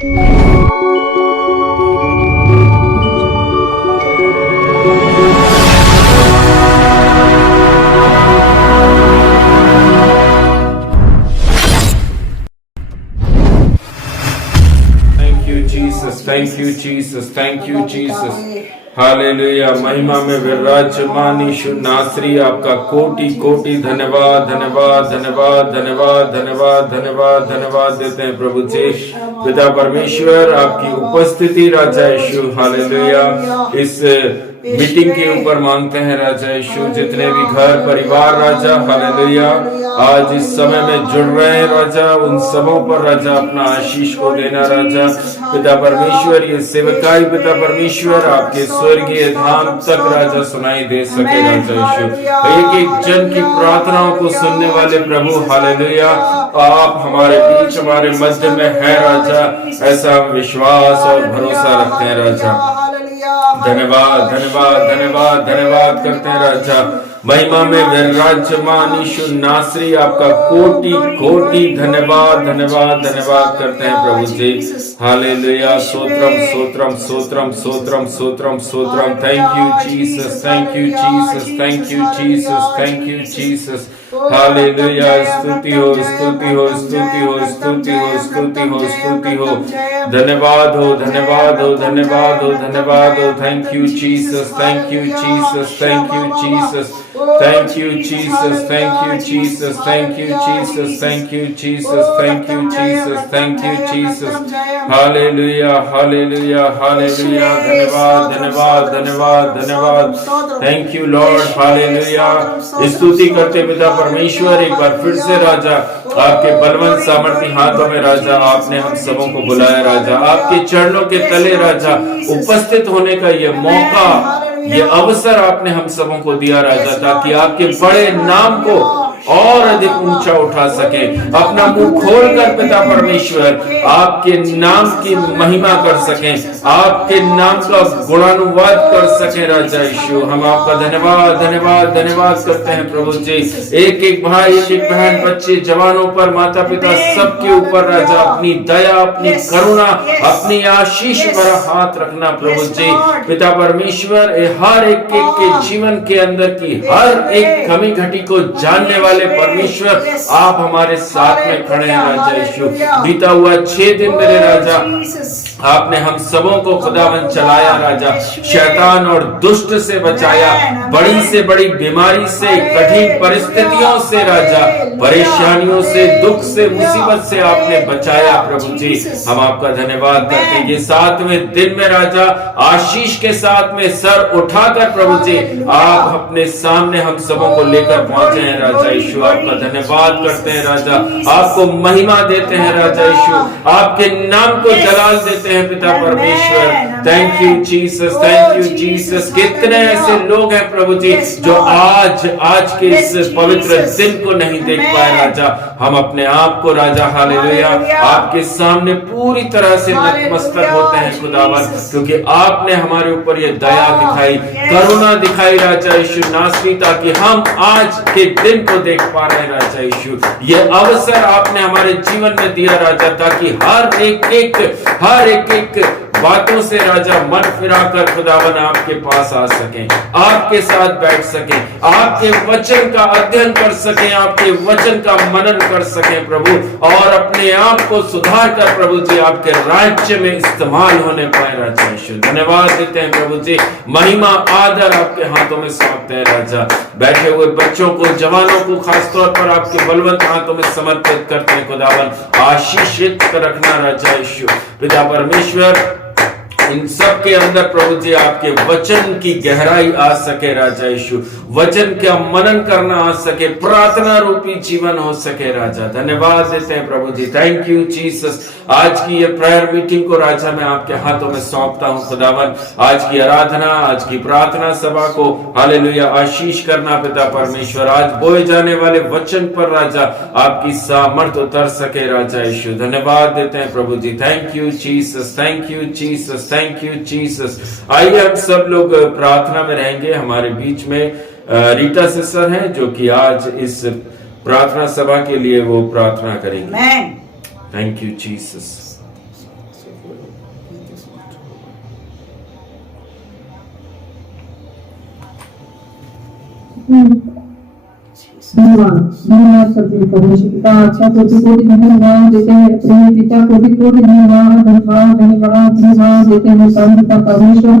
Thank you, Jesus. Thank you, Jesus. Hallelujah. महिमा में विराजमान यीशु नासरी, आपका कोटि कोटि धन्यवाद धन्यवाद धन्यवाद धन्यवाद धन्यवाद धन्यवाद धन्यवाद देते हैं प्रभु जी। पिता परमेश्वर, आपकी उपस्थिति राजा यीशु, हालेलुया, इस मीटिंग के ऊपर मांगते हैं राजा यीशु। जितने भी घर परिवार राजा, हालेलुया, आज इस समय में जुड़ रहे हैं राजा, उन सबों पर राजा अपना आशीष को देना राजा। पिता परमेश्वर, ये सेवकाई पिता परमेश्वर आपके स्वर्गीय धाम तक राजा सुनाई दे सके राजा यीशु। एक एक जन की प्रार्थनाओं को सुनने वाले प्रभु, हालेलुया, आप हमारे बीच हमारे मध्य में है राजा, ऐसा विश्वास और भरोसा रखते हैं राजा। धन्यवाद धन्यवाद धन्यवाद धन्यवाद करते हैं राजा। महिमा में विराजमान यीशु नासरी, आपका कोटि कोटि धन्यवाद धन्यवाद धन्यवाद करते हैं प्रभु जी। हालेलुया। स्तोत्रम स्तोत्रम स्तोत्रम स्तोत्रम स्तोत्रम स्तोत्रम। Thank you Jesus, thank you Jesus, thank you Jesus, thank you Jesus. हालेलुया। स्तुति हो स्तुति हो स्तुति हो स्तुति हो स्तुति हो स्तुति हो। धन्यवाद हो धन्यवाद हो धन्यवाद हो धन्यवाद हो। Thank you Jesus, thank you Jesus, thank you Jesus, thank you Jesus, thank you Jesus, thank you Jesus, thank you Jesus, thank you Jesus, thank you Jesus। Hallelujah hallelujah hallelujah. धन्यवाद धन्यवाद धन्यवाद धन्यवाद। Thank you Lord. हालेलुया। स्तुति करते पिता परमेश्वर, एक बार फिर से राजा आपके बलवंत सामर्थी हाथों में राजा आपने हम सबों को बुलाया राजा, आपके चरणों के तले राजा उपस्थित होने का ये मौका, ये अवसर आपने हम सबों को दिया राजा, ताकि आपके बड़े नाम को और अधिक ऊंचा उठा सके। अपना मुंह खोलकर पिता परमेश्वर आपके नाम की महिमा कर सकें, आपके नाम का गुणानुवाद कर सकें राजा यीशु। हम आपका धन्यवाद धन्यवाद धन्यवाद करते हैं प्रभु जी। एक एक भाई, एक एक बहन, बच्चे, जवानों पर, माता पिता, सबके ऊपर राजा अपनी दया, अपनी करुणा, अपनी आशीष पर हाथ रखना प्रभु जी। पिता परमेश्वर, हर एक के जीवन के अंदर की हर एक कमी घटी को जानने वाले परमेश्वर, आप हमारे साथ में खड़े हैं राजा यीशु। बीता हुआ 6 दिन मेरे राजा आपने हम सबों को खुदावन चलाया राजा, शैतान और दुष्ट से बचाया, बड़ी से बड़ी बीमारी से, कठिन परिस्थितियों से राजा, परेशानियों से, दुख से, मुसीबत से आपने बचाया प्रभु जी। हम आपका धन्यवाद करते हैं। ये 7वें दिन में राजा आशीष के साथ में सर उठाकर प्रभु जी आप अपने सामने हम सबों को लेकर पहुंचे हैं राजा यीशु। आपका धन्यवाद करते हैं राजा, आपको महिमा देते हैं राजा यीशु, आपके नाम को जलाल देते हैं पिता परमेश्वर। Thank you Jesus, thank you Jesus. कितने ऐसे लोग हैं प्रभु जी जो आज के इस पवित्र दिन को नहीं देख पाए राजा। हम अपने आप को राजा, हालेलुया, आपके सामने पूरी तरह से नतमस्तक होते हैं खुदावन, क्योंकि आपने हमारे ऊपर ये दया दिखाई, करुणा दिखाई राजा यीशु नासरी, ताकि हम आज के दिन को देख पा रहे हैं राजा यीशु। ये अवसर आपने हमारे जीवन में दिया राजा, ताकि हर एक बातों से राजा मन फिराकर खुदावन आपके पास आ सकें, आपके साथ बैठ सकें, आपके वचन का अध्ययन कर सकें, आपके वचन का मनन कर सकें प्रभु, और अपने आप को सुधार कर प्रभु जी आपके राज्य में इस्तेमाल होने पाए राजा यीशु। धन्यवाद देते हैं प्रभु जी। महिमा आदर आपके हाथों में सौंपते हैं राजा। बैठे हुए बच्चों को, जवानों को खासतौर पर आपके बलवंत हाथों में समर्पित करते हैं खुदावन। आशीषित रखना राजा यीशु। पिता परमेश्वर, इन सब के अंदर प्रभु जी आपके वचन की गहराई आ सके राजा यीशु, वचन का मनन करना आ सके, प्रार्थना रूपी जीवन हो सके राजा। धन्यवाद देते हैं प्रभु जी। Thank you Jesus. आज की ये प्रेयर मीटिंग को राजा मैं आपके हाथों में सौंपता हूं खुदावन। आज की आराधना, आज की प्रार्थना सभा को हालेलुया आशीष करना पिता परमेश्वर। आज बोए जाने वाले वचन पर राजा आपकी सामर्थ्य उतर सके राजा यीशु। धन्यवाद देते हैं प्रभु जी। Thank you Jesus, thank you Jesus, thank you Jesus. आइए हम सब लोग प्रार्थना में रहेंगे। हमारे बीच में रीटा सिस्टर हैं जो कि आज इस प्रार्थना सभा के लिए वो प्रार्थना करेंगे। Thank you Jesus. धन्यवाद धन्यवाद सभी परमेश्वर पिता अच्छा कोटि धन्यवाद देते हैं प्रेम पिता कोटि धन्यवाद धन्यवाद धन्यवाद धन्यवाद देते हैं परम पिता परमेश्वर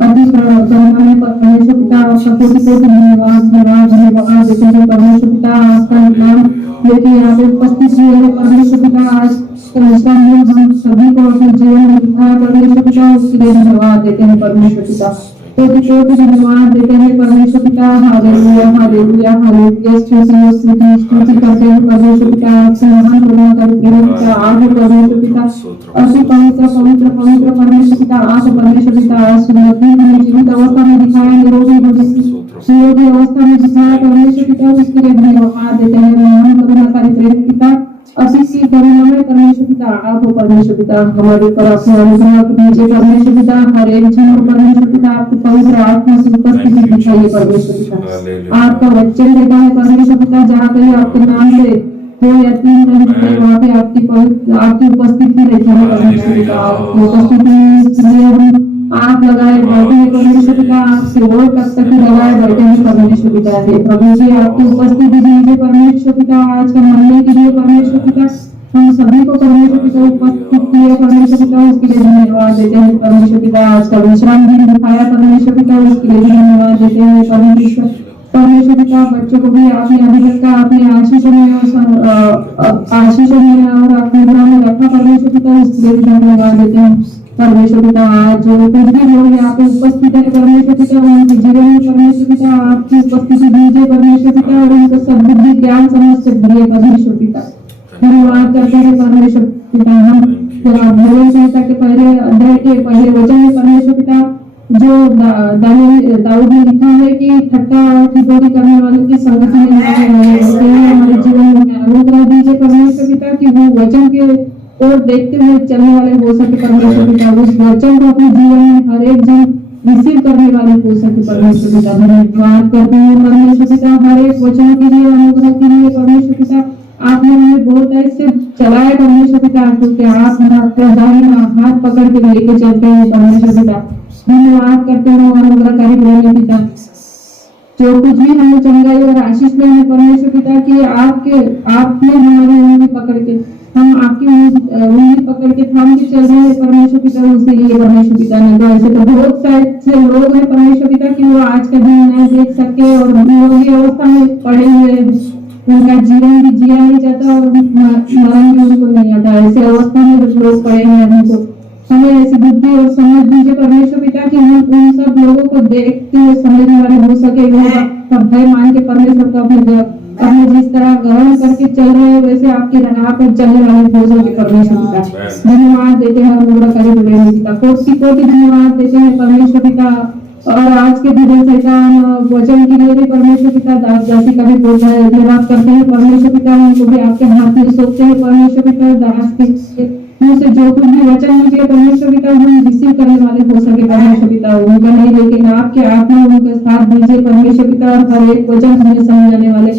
अति परमात्मा पर परमेश्वर पिता अच्छा कोटि धन्यवाद धन्यवाद धन्यवाद देते हैं परमेश्वर पिता आपका नाम लेके यहाँ पे उपस्थित हुए हैं परमेश्वर पिता आज परमेश्वर ने हम सभी को अपने जीवन में दिखाया परमेश्वर पिता उसके लिए धन्यवाद देते हैं परमेश्वर पिता कोटि धन्यवाद देते हैं परमेश्वर पिता हालेलुया हालेलुया हालेलुया स्तुति करते हैं परमेश्वर पिता आपसे महान करुणा कर प्रेम पिता आप परमेश्वर पिता अति पवित्र पवित्र पवित्र परमेश्वर पिता आप परमेश्वर पिता आज सुनने जीवित अवस्था में दिखाया निरोगी निरोगी अवस्था में दिखाया परमेश्वर पिता उसके लिए धन्यवाद देते हैं महान करुणाकारी प्रेम पिता अति सी करुणा में परमेश्वर पिता आप परमेश्वर पिता हमारे ऊपर अपने अनुग्रह कीजिए परमेश्वर पिता हर एक जन को परमेश्वर पिता आपकी पवित्र आत्मा से उपस्थिति दिखाइए परमेश्वर पिता आपका वचन देता है परमेश्वर पिता जहाँ कहीं आपके नाम से 2 या 3 कहीं वहाँ पे आपकी उपस्थिति रहती है परमेश्वर पिता आपकी उपस्थिति आप लगाए बैठे हैं परमेश्वर पिता आपसे वो तक लगाए बैठे हैं परमेश्वर पिता हे प्रभु जी आपकी उपस्थिति दीजिए परमेश्वर पिता आज के मरने के लिए परमेश्वर पिता हम सभी को परमेश्वर पिता उपस्थित किए परमेश्वर पिता उसके लिए धन्यवाद देते हैं परमेश्वर पिता आज का विश्राम दिन दिखाया परमेश्वर पिता उसके लिए धन्यवाद देते हैं परमेश्वर पिता बच्चों को भी आपने अभी तक का अपने आशीषों में और अपने घर में रखा परमेश्वर पिता उसके लिए धन्यवाद देते हैं परमेश्वर पिता आज जो कुछ भी लोग यहाँ पे उपस्थित है परमेश्वर पिता उनके जीवन में परमेश्वर पिता आपकी उपस्थिति दीजिए परमेश्वर पिता और उनको सद्बुद्धि ज्ञान समझ से भरिए परमेश्वर पिता धन्यवाद करते हैं परमेश्वर पिता हम भजन संहिता के पहले अध्याय के पहले वचन में परमेश्वर पिता जो दाऊद ने लिखा है कि ठट्टा और ठिठोरी करने वालों की संगति में हमारे जीवन में अनुग्रह दीजिए परमेश्वर पिता कि वो वचन के और देखते हुए चलने वाले हो सके परमेश्वर पिता उस वचन को अपने जीवन में हर एक जन रिसीव करने वाले हो सके परमेश्वर पिता धन्यवाद करते हैं परमेश्वर पिता हर एक वचन के लिए अनुग्रह के लिए परमेश्वर पिता आपने हमें बहुत ऐसे चलाया परमेश्वर पिता क्योंकि आप दाहिना हाथ पकड़ के लेके चलते हैं परमेश्वर पिता धन्यवाद करते हैं अनुग्रहकारी प्रेमी पिता जो कुछ भी हमें चंगाई और आशीष में है परमेश्वर पिता कि आपने हमारी उंगली पकड़ के हम आपकी उंगली पकड़ के थाम के चल रहे हैं परमेश्वर पिता उसके लिए परमेश्वर पिता ने तो ऐसे तो बहुत से लोग हैं परमेश्वर पिता कि वो आज का दिन नहीं देख सके और निरोगी अवस्था में पड़े हुए उनका जीवन भी जिया नहीं जाता और मरण भी उनको नहीं आता ऐसे अवस्था में जो लोग पड़े हैं उनको हमें ऐसी बुद्धि और समझ दीजिए परमेश्वर पिता कि हम उन सब लोगों को देखते हुए समझने वाले हो सके भय मान के परमेश्वर को अपने जिस तरह ग्रहण करके चल रहे हैं वैसे आपके राह पर चलने वाले हो सके परमेश्वर पिता धन्यवाद देते हैं अनुग्रहकारी प्रेमी पिता कोटि धन्यवाद देते हैं परमेश्वर पिता और आज के भजन संहिता वचन के लिए भी परमेश्वर पिता दास दासी का भी बहुत धन्यवाद करते हैं परमेश्वर पिता उनको भी आपके हाथ में सौंपते हैं परमेश्वर पिता दास के मुंह से जो कुछ भी वचन निकले परमेश्वर पिता हम रिसीव करने वाले हो सके परमेश्वर पिता उनका नहीं लेकिन आपके आप में उनका साथ दीजिए परमेश्वर पिता और हर एक वचन हमें समझाने वाले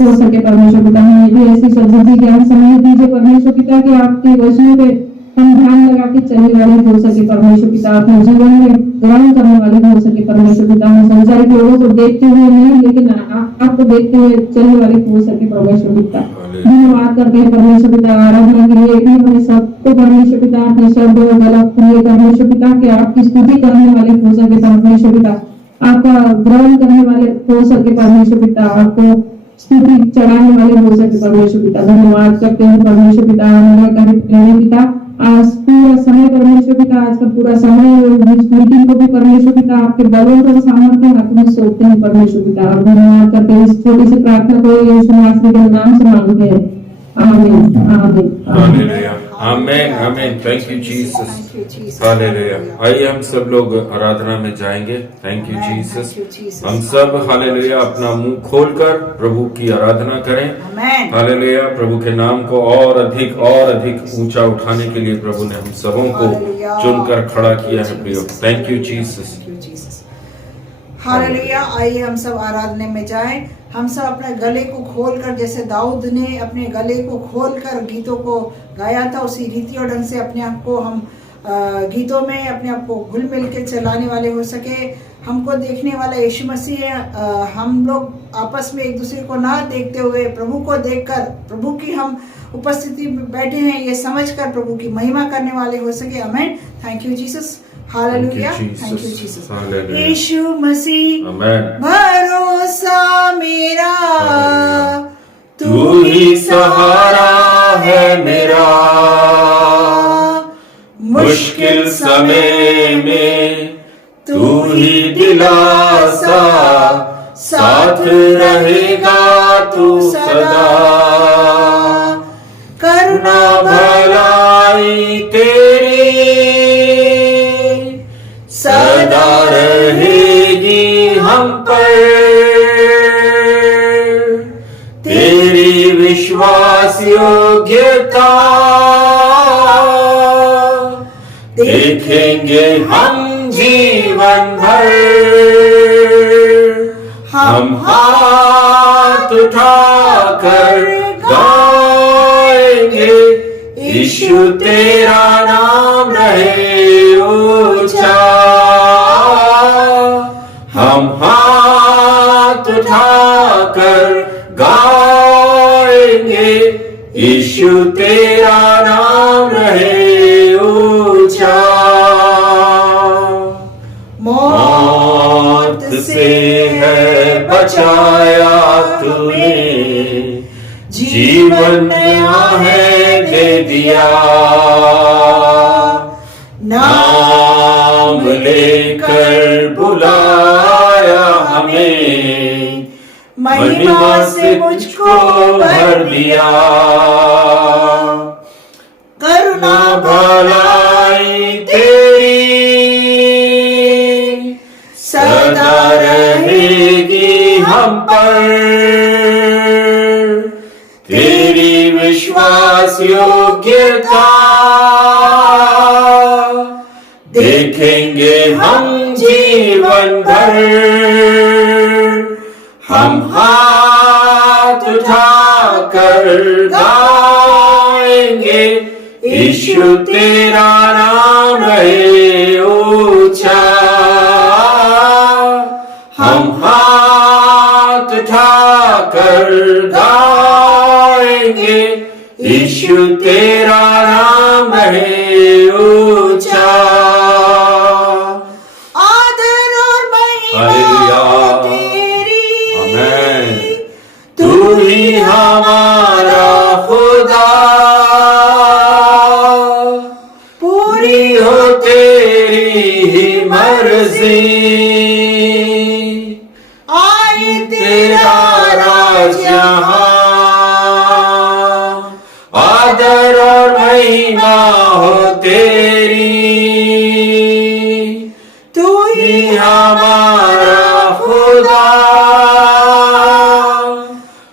हो सके परमेश्वर पिता हमें भी ऐसी सद्बुद्धि ज्ञान समझ दीजिए परमेश्वर पिता कि आपके वचनों पे हम ध्यान लगा के चलने वाले हो सके परमेश्वर पिता अपने जीवन में ग्रहण करने वाले हो सके परमेश्वर पिता हम संसारिक लोगों को देखते हुए नहीं लेकिन आपको देखते हुए चलने वाले हो सके परमेश्वर पिता धन्यवाद करते हैं परमेश्वर पिता आराधना के लिए भी हमें सबको परमेश्वर पिता अपने शब्द और गला खुले परमेश्वर पिता के आपकी स्तुति करने वाले हो सके परमेश्वर पिता आपका ग्रहण करने वाले हो सके परमेश्वर पिता आपको स्तुति चढ़ाने वाले हो सके परमेश्वर पिता धन्यवाद करते हैं परमेश्वर पिता अनुग्रहकारी प्रेमी पिता आज पूरा समय परमेश्वर पिता आज का पूरा समय मीटिंग को भी परमेश्वर पिता आपके बलों को सामर्थ्य हाथ में सौंपते हैं परमेश्वर पिता और धन्यवाद करते हैं इस छोटी सी प्रार्थना को यीशु मसीह के नाम से मांगते हैं आमीन आमीन आमेन आमेन थैंक यू जीसस हालेलुया आइए हम सब लोग आराधना में जाएंगे थैंक यू जीसस हम सब हालेलुया अपना मुंह खोलकर प्रभु की आराधना करें हालेलुया प्रभु के नाम को और अधिक ऊंचा उठाने के लिए प्रभु ने हम सबों को चुनकर खड़ा किया है प्रियो थैंक यू जीसस हालेलुया आइए हम सब आराधना में जाएं हम सब अपने गले को खोलकर, जैसे दाऊद ने अपने गले को खोलकर गीतों को गाया था, उसी रीति और ढंग से अपने आप को हम गीतों में अपने आप को घुल मिल के चलाने वाले हो सके। हमको देखने वाला यीशु मसीह है। हम लोग आपस में एक दूसरे को ना देखते हुए प्रभु को देखकर, प्रभु की हम उपस्थिति में बैठे हैं ये समझकर प्रभु की महिमा करने वाले हो सके। आमीन। Thank you Jesus. हालेलुया। Thank you Jesus. यीशु मसीह भरोसा मेरा, तू ही सहारा है मेरा, मुश्किल समय में तू ही दिलासा, साथ रहेगा तू सदा। करुणा भलाई तेरी सदा रहेगी हम पर, तेरी विश्वास योग्यता देखेंगे हम जीवन भर। हम हाथ उठाकर गाएंगे, यीशु तेरा नाम रहे ऊंचा। हम हाथ उठाकर गाएंगे, यीशु तेरा नाम रहे ऊंचा। मौत से है बचाया तूने, जीवन नया है दे दिया। नाम लेकर बुलाया हमें, महिमा से मुझको भर दिया। करुणा भलाई तेरी सदा रहेगी हम पर, तेरी विश्वास योग्यता देखेंगे हम जीवन भर। हम हाथ उठाकर गाएंगे, यीशु तेरा नाम रहे ऊंचा। हम हाथ उठाकर गाएंगे, यीशु तेरा नाम रहे ऊंचा। आदर और महिमा तेरी, आमीन। तू ही हमारा खुदा, पूरी हो तेरी ही मर्जी। आए तेरा राज यहाँ, आदर और महिमा हो तेरी। तू ही हमारा खुदा,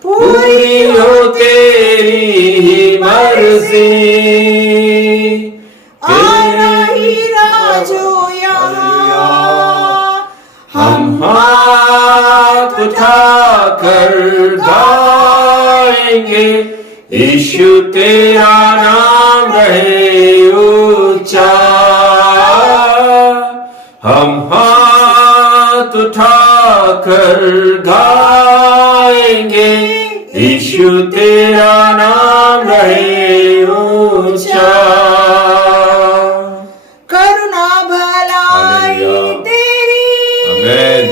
पूरी हो तेरी ही मर्जी। आना ही राजो यहाँ, हम हाथ उठाकर गाएंगे, यीशु तेरा नाम रहे ऊंचा। हम हाथ उठाकर गाएंगे, यीशु तेरा नाम रहे ऊंचा। करुणा भलाई तेरी आमीन।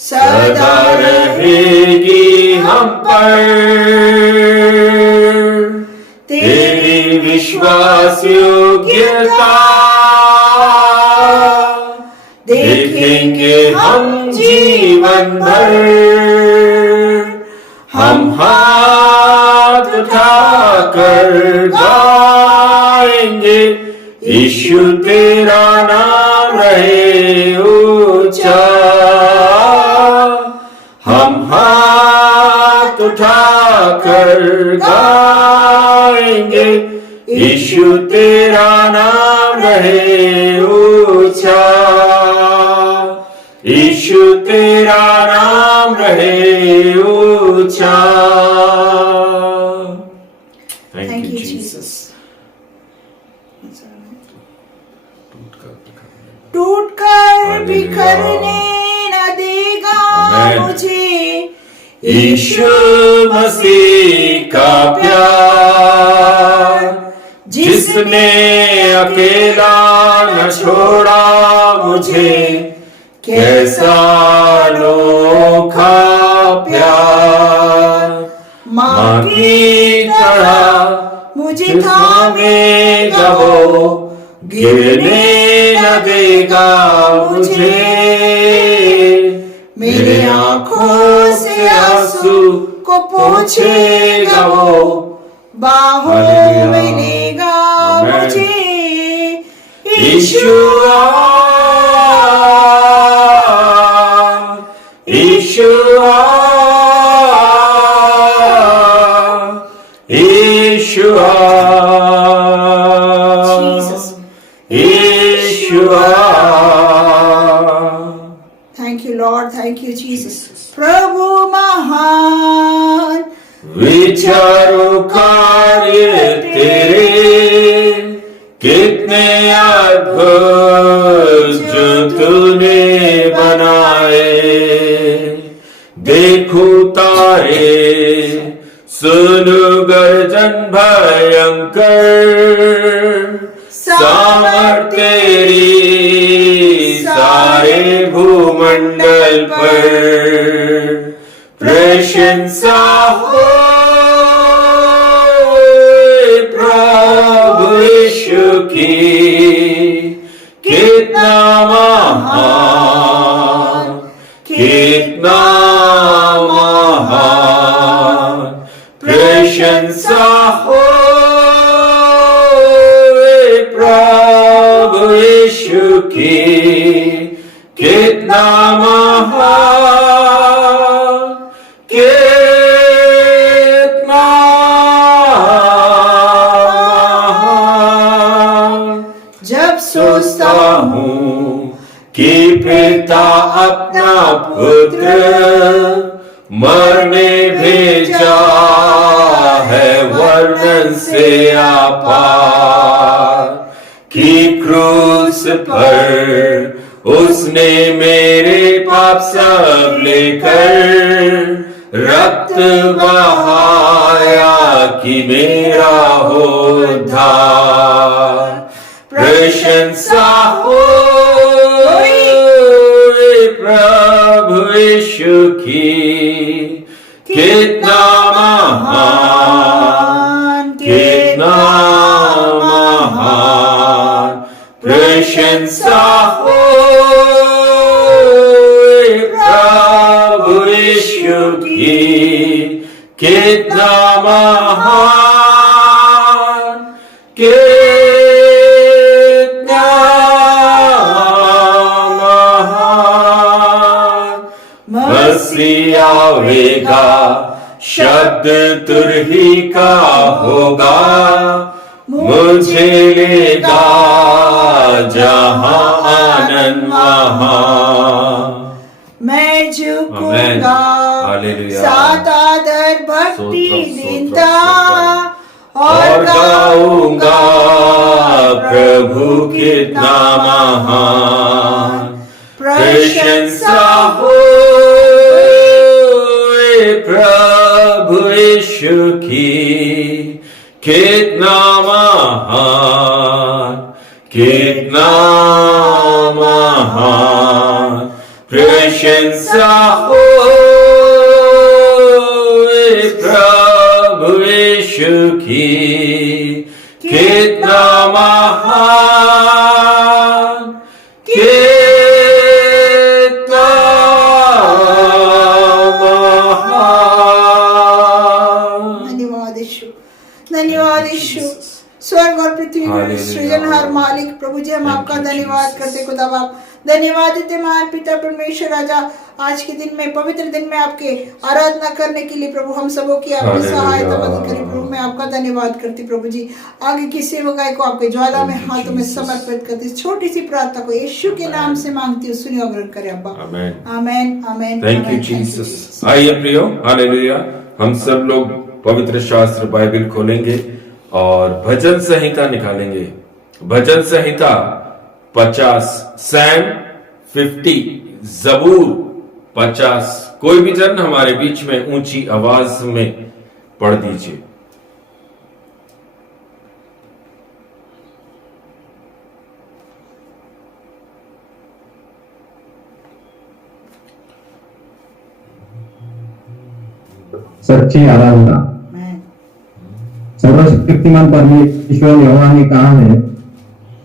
सदा रहेगी हम पर, तेरी विश्वास योग्यता देखेंगे हम जीवन भर। हम हाथ उठाकर गाएंगे, यीशु तेरा नाम रहे ऊंचा। हम हाथ उठाकर गाएंगे, यीशु तेरा नाम रहे ऊंचा। यीशु तेरा नाम रहे ऊंचा। Thank you Jesus. टूट कर बिखरने न देगा आमेन। मुझे यीशु मसीह का प्यार, जिसने अकेला न छोड़ा मुझे, कैसा अनोखा प्यार। माँ की तरह मुझे थामेगा वो, गिरने न देगा मुझे। मेरे आंखों से आंसू को पोंछेगा वो, बाहों में लेगा मुझे। यीशुआ यीशुआ यीशुआ यीशुआ। Thank you Lord, thank you Jesus. प्रभु महान विचारों कार्य तेरे, कितने अद्भुत जो तूने बनाए। देखो तारे, सुनो गर्जन भयंकर, सामर्थ तेरी सारे भूमंडल पर। प्रशंसा हो प्रभु यीशु की, कितना महान, कितना महान। प्रशंसा हो प्रभु यीशु की, कितना महान, कितना महान। जब सोचता हूँ कि पिता अपना पुत्र मरने भेजा है वर्णन से आपार, कि क्रूस पर उसने मेरे पाप सब लेकर रक्त बहाया कि मेरा हो उद्धार। प्रशंसा हो प्रभु यीशु की, कितना महान, कितना महान। प्रशंसा हो प्रभु यीशु की, कितना महान, कितना महान। मसीह आवेगा, शब्द तुरही का होगा, मुझे लेगा जहां आनंद वहां। मैं झुकूंगा, हालेलुया। सात आदर भक्ति दीनता, और गाऊंगा प्रभु कितना महान। प्रशंसा हो प्रभु यीशु की, कितना महान, कितना महान। प्रशंसा हो प्रभु यीशु की, कितना महान, कितना महान। धन्यवाद यीशु, धन्यवाद यीशु। स्वर्ग और पृथ्वी हालेलुया। सृजनहार मालिक प्रभु जी, हम आपका धन्यवाद करते खुदा बाप, धन्यवाद देते महान पिता परमेश्वर राजा। आज के दिन में, पवित्र दिन में आपके आराधना करने के लिए प्रभु हम सबों की आपकी हालेलुया। सहायता मदद करी प्रभु। मैं आपका धन्यवाद करती प्रभु जी। आगे की सेवकाई को आपके ज्वाला में हाथों में समर्पित करती, छोटी सी प्रार्थना को यीशु के नाम से मांगती हूँ, सुनिए और ग्रहण करें अब्बा। आमेन। आमेन आमेन। Thank you Jesus. आइए प्रियो, हालेलुया, हम सब लोग पवित्र शास्त्र बाइबल खोलेंगे और भजन संहिता निकालेंगे। भजन संहिता 50, सैम 50, जबूर 50। कोई भी जन हमारे बीच में ऊंची आवाज में पढ़ दीजिए। सच्ची आराधना। आमेन। सर्वशक्तिमान परमेश्वर यहोवा ने कहा है,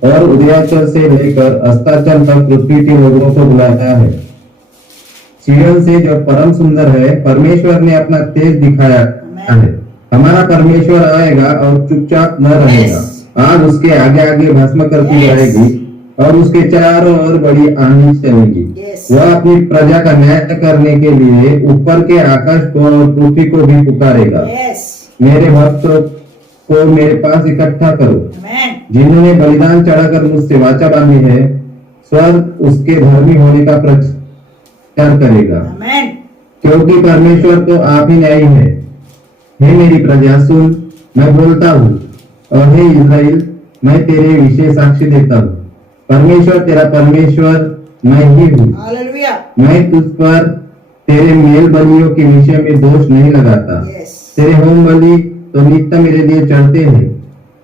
और उदयाचल से लेकर अस्ताचल तक पृथ्वी के लोगों को बुलाया है। सिय्योन से जो परम सुंदर है, परमेश्वर ने अपना तेज दिखाया है। हमारा परमेश्वर आएगा और चुपचाप न रहेगा। आग उसके आगे आगे भस्म करती रहेगी और उसके चारों ओर बड़ी आंधी चलेगी। वह अपनी प्रजा का न्याय करने के लिए ऊपर के आकाश को और पृथ्वी को भी पुकारेगा। मेरे भक्तों को मेरे पास इकट्ठा करो, जिन्होंने बलिदान चढ़ाकर मुझसे वाचा बांधी है। स्वर्ग उसके धर्मी होने का प्रचार करेगा, क्योंकि परमेश्वर तो आप ही न्यायी है। हे मेरी प्रजा सुन, मैं बोलता हूँ, और हे इस्राएल, मैं तेरे विषय साक्षी देता हूँ। परमेश्वर तेरा परमेश्वर मैं ही हूँ। मैं तुझ पर तेरे मेल बलियों के विषय में दोष नहीं लगाता। तेरे होम बलि तो नित्य मेरे लिए चढ़ते हैं।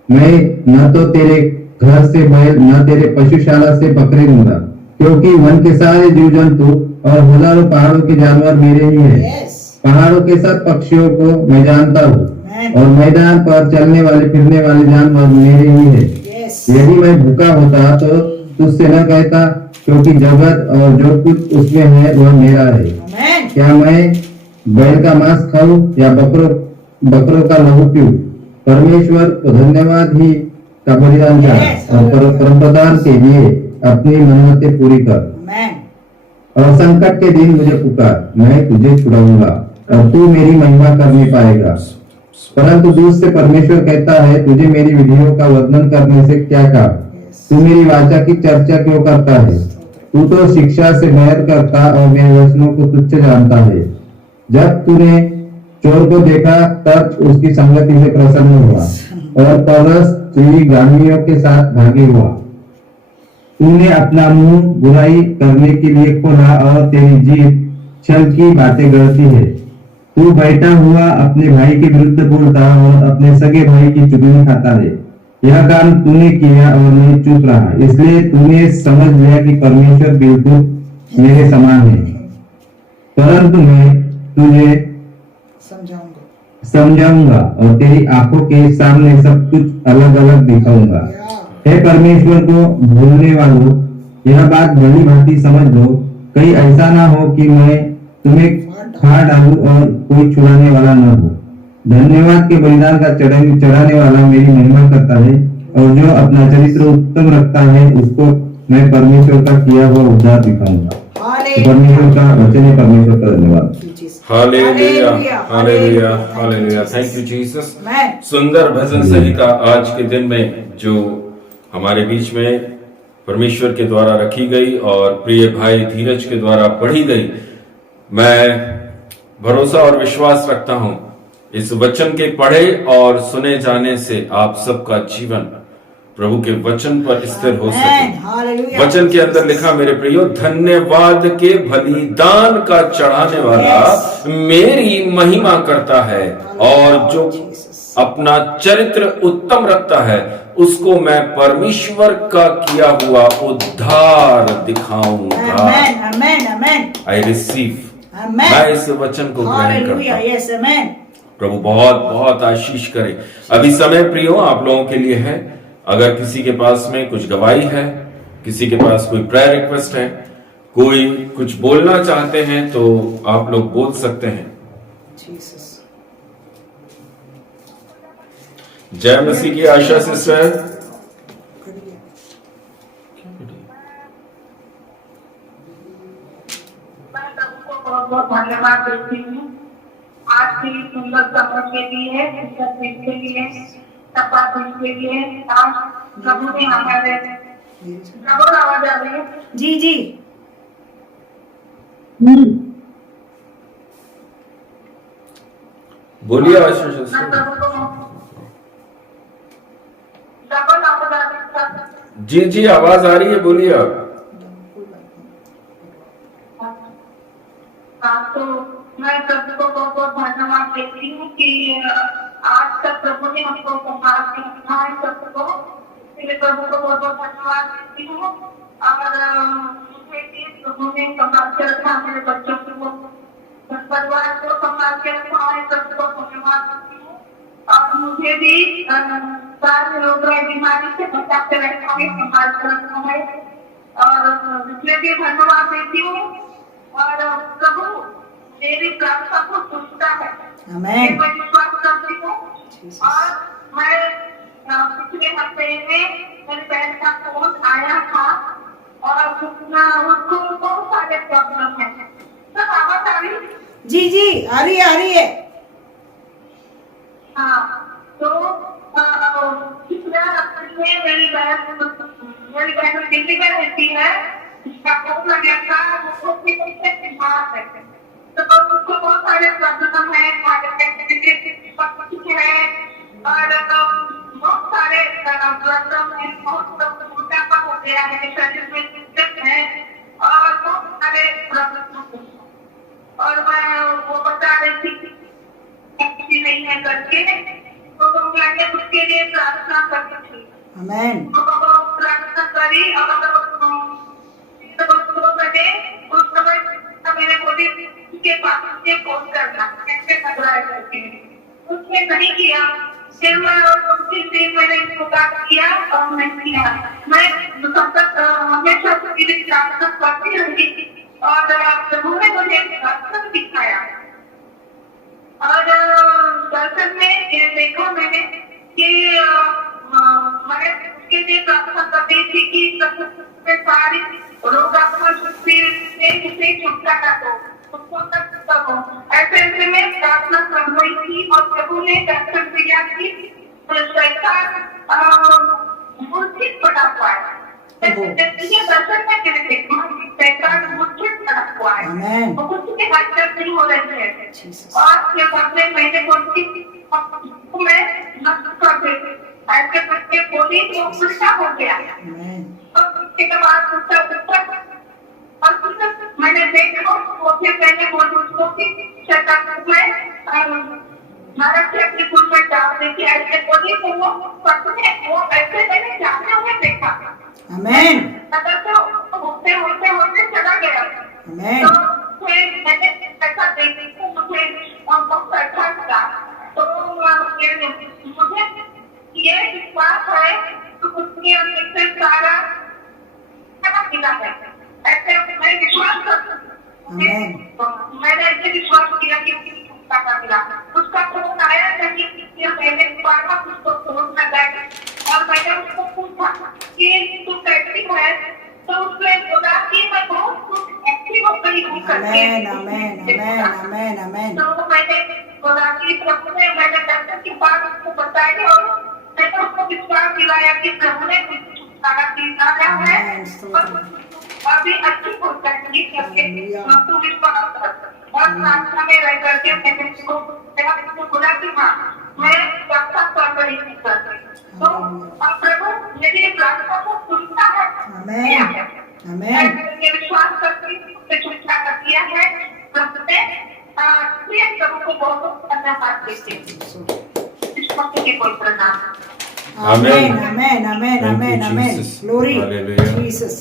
मैं न तो तेरे घर से बैल न तेरे पशुशाला से बकरे दूंगा, क्योंकि वन के सारे जीव जंतु और हजारों पहाड़ों के जानवर मेरे ही हैं। पहाड़ों के सब पक्षियों को मैं जानता हूँ, और मैदान पर चलने वाले फिरने वाले जानवर मेरे ही है। यदि मैं भूखा होता तो तुझसे न कहता, क्योंकि जगत और जो कुछ उसमें है वह मेरा है। क्या मैं बैल का मांस खाऊं या बकरों का लहू पीऊं? परमेश्वर को धन्यवाद ही का बलिदान कर, और परमप्रधान के लिए अपनी मन्नतें पूरी कर। और संकट के दिन मुझे पुकार, मैं तुझे छुड़ाऊंगा और तू मेरी महिमा करने पाएगा। परंतु दूर से परमेश्वर कहता है, तुझे मेरी विधियों का वर्णन करने से क्या काम? तू मेरी वाचा की चर्चा क्यों करता है? तू तो शिक्षा से बैर करता और मेरे वचनों को तुच्छ जानता है। जब तूने चोर को देखा तब उसकी संगति से प्रसन्न हुआ, और परस गामियों के साथ भागी हुआ। तूने अपना मुंह बुराई करने के लिए खोला, और तेरी जीभ छल की बातें गढ़ती है। तू बैठा हुआ अपने भाई के विरुद्ध बोलता और अपने सगे भाई की चुगली खाता है। यह काम तूने किया और मैं चुप रहा, इसलिए तूने समझ लिया कि परमेश्वर बिल्कुल मेरे समान है। परंतु मैं तुझे समझाऊंगा और तेरी आंखों के सामने सब कुछ अलग अलग दिखाऊंगा। हे परमेश्वर को भूलने वालों, यह बात भली भांति समझ लो, कहीं ऐसा ना हो कि मैं तुम्हें खा डालूं और कोई छुड़ाने वाला न हो। धन्यवाद के बलिदान का चढ़ाने वाला मेरी महिमा करता है, और जो अपना चरित्र उत्तम रखता है उसको मैं परमेश्वर का किया हुआ उद्धार दिखाऊंगा। परमेश्वर का वचन है, परमेश्वर का धन्यवाद। Hallelujah, hallelujah, hallelujah. Thank you Jesus. सुंदर भजन संहिता आज के दिन में जो हमारे बीच में परमेश्वर के द्वारा रखी गई और प्रिय भाई धीरज के द्वारा पढ़ी गई, मैं भरोसा और विश्वास रखता हूं इस वचन के पढ़े और सुने जाने से आप सबका जीवन प्रभु के वचन पर स्थिर हो सके। वचन के अंदर लिखा, मेरे प्रियो, धन्यवाद के बलिदान का चढ़ाने वाला मेरी महिमा करता है, और जो अपना चरित्र उत्तम रखता है उसको मैं परमेश्वर का किया हुआ उद्धार दिखाऊंगा। आई रिसीव, मैं इस वचन को ग्रहण करता हूं। प्रभु बहुत बहुत आशीष करे। अभी समय प्रियो आप लोगों के लिए है। अगर किसी के पास में कुछ गवाही है, किसी के पास कोई प्रेयर रिक्वेस्ट है, कोई कुछ बोलना चाहते हैं, तो आप लोग बोल सकते हैं। जय मसीह की आशा सिस्टर। बहुत बहुत धन्यवाद देती हूँ आज की सुंदर समय के लिए, सुंदर दिन के लिए, सपा दिन के लिए। आज प्रभु ने हमारे डबल आवाज आ रही है। जी जी बोलिए आशीष मैं सिस्टर। प्रभु को डबल आवाज आ रही है। जी जी आवाज आ रही है, बोलिए आप। हाँ, तो मैं प्रभु को बहुत बहुत धन्यवाद देती हूँ कि आज तक प्रभु ने हमको संभाल के रखा है सबको, इसलिए प्रभु को बहुत बहुत धन्यवाद देती हूँ। और मुझे भी प्रभु ने संभाल के रखा, मेरे बच्चों को, परिवार को संभाल के रखा है, प्रभु को धन्यवाद देती हूँ। और मुझे भी सारे रोग बीमारी से बचा के रखा है, संभाल के रखा है, और इसलिए भी धन्यवाद देती हूँ। और प्रभु मेरी प्रार्थना को सुनता है, आमेन। मैं विश्वास करती हूँ। और मैं पिछले हफ्ते में मेरी बहन का फोन आया था और उसको बहुत सारे प्रॉब्लम है। सब आवाज आ रही है? जी जी आ रही है। हाँ, तो पिछले हफ्ते में मेरी बहन दिल्ली में रहती है, उसका फोन लगा था, वो बीमार है, तो उसको बहुत सारे प्रॉब्लम है, है और बहुत सारे प्रॉब्लम है, बहुत मोटापा हो गया है, शरीर में दिक्कत है और बहुत सारे प्रॉब्लम। और मैं वो बता रही थी नहीं है करके, तो मैंने उसके लिए प्रार्थना करती थी। आमेन। तो प्रार्थना करी और मैंने उस समय मैंने बोली के पास मुझे फोन करना, कैसे घबराए करके उसने नहीं किया। फिर मैं उसी दिन मैंने इसको बात किया और नहीं किया। मैं हमेशा उसकी प्रार्थना करती रही और प्रभु ने मुझे दर्शन दिखाया। और दर्शन में ये देखा मैंने कि मैं उसके लिए प्रार्थना करती थी कि सारी रोग आत्मा शक्ति से छुटकारा दो, उसको तक करो। ऐसे ऐसे में प्रार्थना कर रही थी और प्रभु ने दर्शन दिया कि शैतान मूर्छित पड़ा हुआ है। दर्शन में देखा शैतान मूर्छित पड़ा हुआ है, आमेन। और कुछ की हरकत नहीं हो रही है। और ये बदले मैंने बोलती मैं नष्ट कर देती, ऐसे करके बोली तो उल्टा हो गया। और उसके बाद और मैंने देखा उससे पहले बोली उसको कि शैतान में भारत से अपनी कुल में डाल देती, ऐसे बोली तो वो ऐसे मैंने जाते हुए देखा। आमेन। होते होते होते चला गया। आमेन। तो मैंने ऐसा देखी तो मुझे बहुत अच्छा लगा। तो मुझे ये विश्वास है तो उसके अंदर से सारा मिला है, ऐसे मैं विश्वास करती हूँ। मैंने ऐसे विश्वास किया कि मिला। उसका फोन आया नहीं, मैंने बार उसको फोन लगाया और मैंने उसको पूछा कि तू कैसी है, तो उसने बोला कि मैं बहुत कुछ एक्टिव हो गई हूँ करके। तो मैंने बोला कि प्रभु ने, मैंने डॉक्टर की बात उसको बताई और मैंने उसको विश्वास दिलाया कि प्रभु ने छुटकारा दिलाया है और अभी अच्छी हो जाएगी करके तू विश्वास कर। और प्रार्थना में रह करके मैंने उसको बोला कि हाँ मैं प्रार्थना कर रही थी करके। तो प्रभु मेरी प्रार्थना को सुनता है। मैं विश्वास करती हूँ, छुटकारा दिया है प्रभु ने। प्रभु को बहुत बहुत धन्यवाद देते हैं। विश्वास के कोई प्रणाम। आमेन। आमेन। आमेन। आमेन। आमेन। Glory Jesus.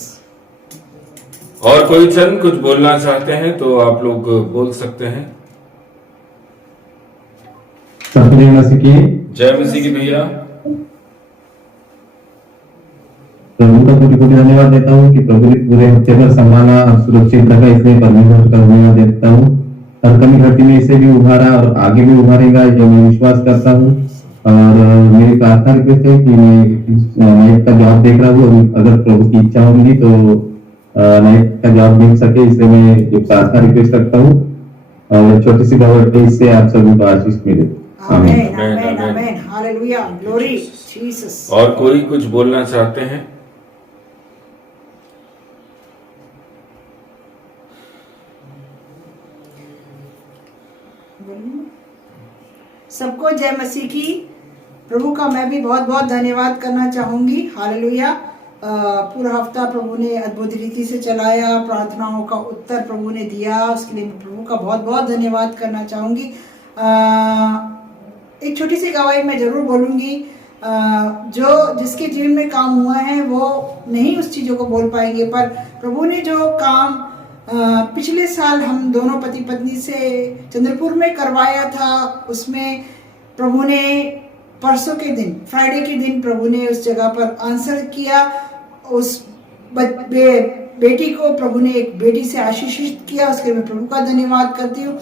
और कोई सन कुछ बोलना चाहते हैं तो आप लोग बोल सकते हैं। सतगुरु मसीह की जय मसीह की भैया। प्रभु का कोटि कोटि धन्यवाद देता हूँ कि प्रभु ने पूरे हफ्ते भर संभाला और सुरक्षित रखा, इसलिए परमेश्वर का धन्यवाद देता हूँ। हर कमी घटी में इसे भी उभारा और आगे भी उभारेगा, जो मैं विश्वास करता हूँ। और मेरी प्रार्थना रिक्वेस्ट है कि मैं नाइट का जॉब देख रहा हूँ, अगर प्रभु की इच्छा होगी तो नाइट का जॉब मिल सके, इसलिए मैं प्रार्थना रिक्वेस्ट करता हूँ। और छोटी सी खबर इससे आप सभी को आशीष मिले। आमेन आमेन, आमेन आमेन। आमेन हालेलुया ग्लोरी जीसस। और कोई कुछ बोलना चाहते हैं? सबको जय मसीह की। प्रभु का मैं भी बहुत बहुत धन्यवाद करना चाहूंगी। हालेलुया। पूरा हफ्ता प्रभु ने अद्भुत रीति से चलाया, प्रार्थनाओं का उत्तर प्रभु ने दिया, उसके लिए मैं प्रभु का बहुत बहुत धन्यवाद करना चाहूंगी। एक छोटी सी गवाही मैं जरूर बोलूंगी। जो जिसके जीवन में काम हुआ है वो नहीं उस चीज़ों को बोल पाएंगे, पर प्रभु ने जो काम पिछले साल हम दोनों पति पत्नी से चंद्रपुर में करवाया था, उसमें प्रभु ने परसों के दिन फ्राइडे के दिन प्रभु ने उस जगह पर आंसर किया। उस बेटी को प्रभु ने एक बेटी से आशीषित किया, उसके लिए मैं प्रभु का धन्यवाद करती हूँ।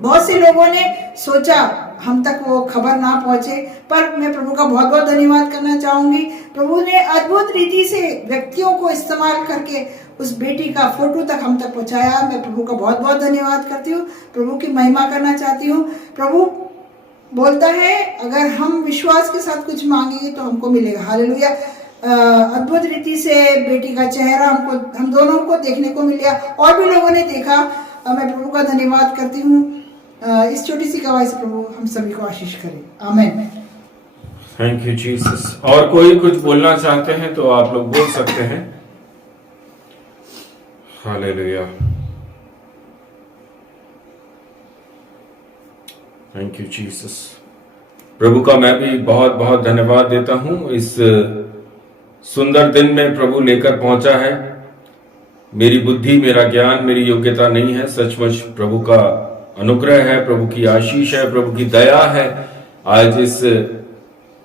बहुत से लोगों ने सोचा हम तक वो खबर ना पहुंचे, पर मैं प्रभु का बहुत बहुत धन्यवाद करना चाहूंगी। प्रभु ने अद्भुत रीति से व्यक्तियों को इस्तेमाल करके उस बेटी का फोटो तक हम तक पहुंचाया। मैं प्रभु का बहुत बहुत धन्यवाद करती हूँ, प्रभु की महिमा करना चाहती हूँ। प्रभु बोलता है अगर हम विश्वास के साथ कुछ मांगेंगे तो हमको मिलेगा। हालेलुया। अद्भुत रीति से बेटी का चेहरा हम दोनों को देखने को मिला, और भी लोगों ने देखा। मैं प्रभु का धन्यवाद करती हूँ। इस छोटी सी गवाही से प्रभु हम सभी को आशीष करे। आमीन। Thank you Jesus. और कोई कुछ बोलना चाहते हैं तो आप लोग बोल सकते हैं। हालेलुया। Thank you Jesus. प्रभु का मैं भी बहुत बहुत धन्यवाद देता हूं। इस सुंदर दिन में प्रभु लेकर पहुंचा है। मेरी बुद्धि, मेरा ज्ञान, मेरी योग्यता नहीं है, सचमुच प्रभु का अनुग्रह है, प्रभु की आशीष है, प्रभु की दया है। आज इस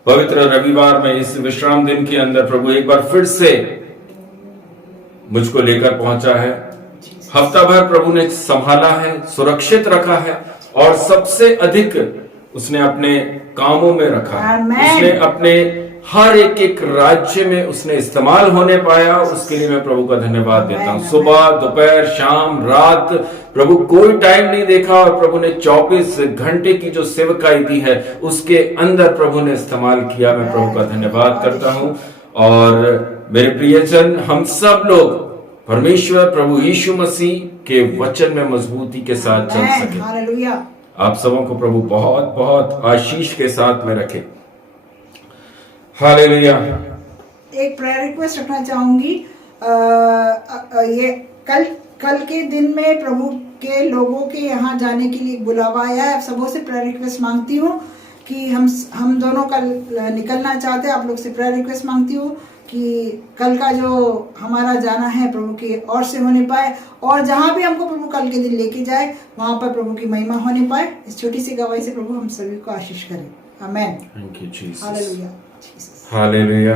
पवित्र रविवार में, इस विश्राम दिन के अंदर प्रभु एक बार फिर से मुझको लेकर पहुंचा है। हफ्ता भर प्रभु ने संभाला है, सुरक्षित रखा है, और सबसे अधिक उसने अपने कामों में रखा है। उसने अपने हर एक राज्य में उसने इस्तेमाल होने पाया। उसके लिए मैं प्रभु का धन्यवाद देता हूँ। सुबह, दोपहर, शाम, रात, प्रभु कोई टाइम नहीं देखा, और प्रभु ने 24 घंटे की जो सेवकाई दी है उसके अंदर प्रभु ने इस्तेमाल किया। मैं प्रभु का धन्यवाद करता हूँ। और मेरे प्रियजन, हम सब लोग परमेश्वर प्रभु यीशु मसीह के वचन में मजबूती के साथ चल सके। हालेलुया। आप सबों को प्रभु बहुत बहुत आशीष के साथ में रखे। हालेलुया। एक प्रेयर रिक्वेस्ट रखना चाहूंगी। ये कल के दिन में प्रभु के लोगों के यहाँ जाने के लिए बुलावा आया है। आप सबों से प्रेयर रिक्वेस्ट मांगती हूँ कि हम दोनों कल निकलना चाहते हैं। आप लोग से प्रेयर रिक्वेस्ट मांगती हूँ कि कल का जो हमारा जाना है प्रभु की ओर से होने पाए, और जहाँ भी हमको प्रभु कल के दिन लेके जाए वहाँ पर प्रभु की महिमा होने पाए। इस छोटी सी गवाही से प्रभु हम सभी को आशीष करे। आमेन। Thank you Jesus. हालेलुया। हालेलुया।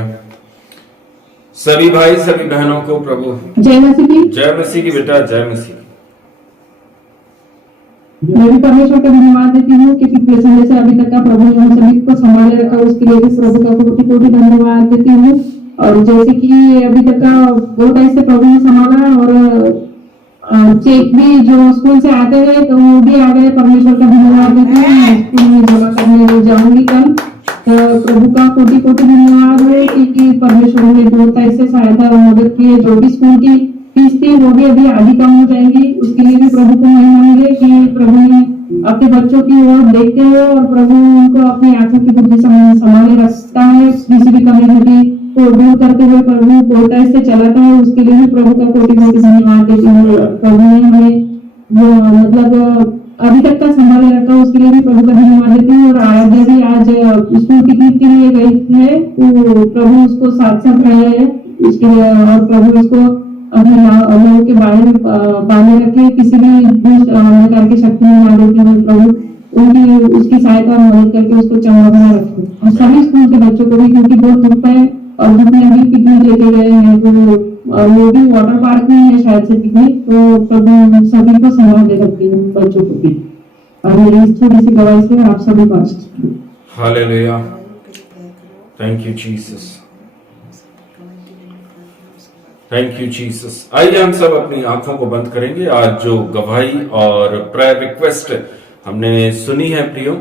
सभी भाई, सभी बहनों को प्रभु जय मसीह की। जय मसीह की। बेटा जय मसीह की। मैं भी परमेश्वर का धन्यवाद देती हूँ कि पिछले संडे से अभी तक का प्रभु ने हम सभी को संभाले रखा, उसके लिए भी प्रभु का कोटि कोटि धन्यवाद देती हूँ। और जैसे कि अभी तक का बहुत ऐसे प्रभु ने संभाला, और चेक भी जो स्कूल से आते हैं तो वो भी आ गए। परमेश्वर का धन्यवाद देती हूँ। स्कूल में जमा करने जाऊंगी कल, तो प्रभु का कोटि कोटि धन्यवाद है कि परमेश्वर ने बहुत ऐसे सहायता और मदद की है। जो भी स्कूल की फीस थी वो भी अभी आधी कम हो जाएगी। उसके लिए भी प्रभु को मैं मांगे कि प्रभु ने अपने बच्चों की ओर देखते हुए और प्रभु उनको अपनी आंखों की बुद्धि संभाले रखता है। किसी भी कम्युनिटी को दूर करते हुए प्रभु बोलता से चलाता है। उसके लिए भी प्रभु का कोटि कोटि धन्यवाद देती हूँ। प्रभु ने हमें मतलब अभी तक का संभाले रखा, उसके लिए भी प्रभु का धन्यवाद देती हूँ। और आराध्या भी आज स्कूल पिकनिक के लिए गई है, तो प्रभु उसको साथ साथ रहे हैं उसके लिए, और प्रभु उसको अपने लोगों के बांधे रखे, किसी भी अंधकार की शक्ति में ना देती हुए प्रभु उनकी उसकी सहायता और मदद करके उसको चंगा बना रखे। और सभी स्कूल के बच्चों को भी, क्योंकि बहुत धूप है और जितने अभी पिकनिक लेके गए हैं तो वो भी वाटर पार्क में है शायद से पिकनिक, तो प्रभु सभी को संभाल दे रखती है बच्चों को भी। और मेरी इस छोटी सी गवाही से आप सभी को आशीष। हालेलुया। Thank you Jesus. Thank you Jesus. आइए हम सब अपनी आंखों को बंद करेंगे। आज जो गवाही और प्रेयर रिक्वेस्ट हमने सुनी है प्रियो,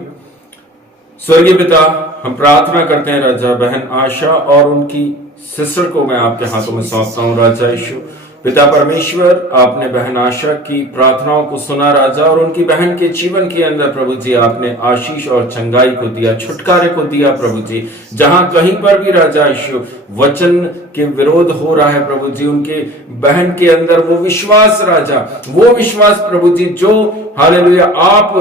स्वर्गीय पिता, हम प्रार्थना करते हैं राजा बहन आशा और उनकी सिस्टर को मैं आपके हाथों में सौंपता हूं राजा यीशु। पिता परमेश्वर, आपने बहन आशा की प्रार्थनाओं को सुना राजा, और उनकी बहन के जीवन के अंदर प्रभु जी आपने आशीष और चंगाई को दिया, छुटकारे को दिया प्रभु जी। जहां कहीं पर भी राजा यीशु वचन के विरोध हो रहा है प्रभु जी, उनके बहन के अंदर वो विश्वास राजा, वो विश्वास प्रभु जी जो हालेलुया आप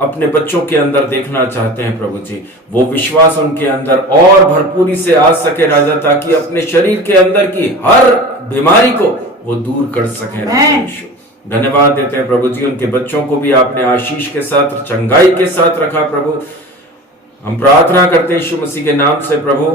अपने बच्चों के अंदर देखना चाहते हैं प्रभु जी, वो विश्वास उनके अंदर और भरपूरी से आ सके राजा, ताकि अपने शरीर के अंदर की हर बीमारी को वो दूर कर सके राजा यीशु। धन्यवाद देते हैं प्रभु जी, उनके बच्चों को भी आपने आशीष के साथ, चंगाई के साथ रखा प्रभु। हम प्रार्थना करते हैं यीशु मसीह के नाम से प्रभु,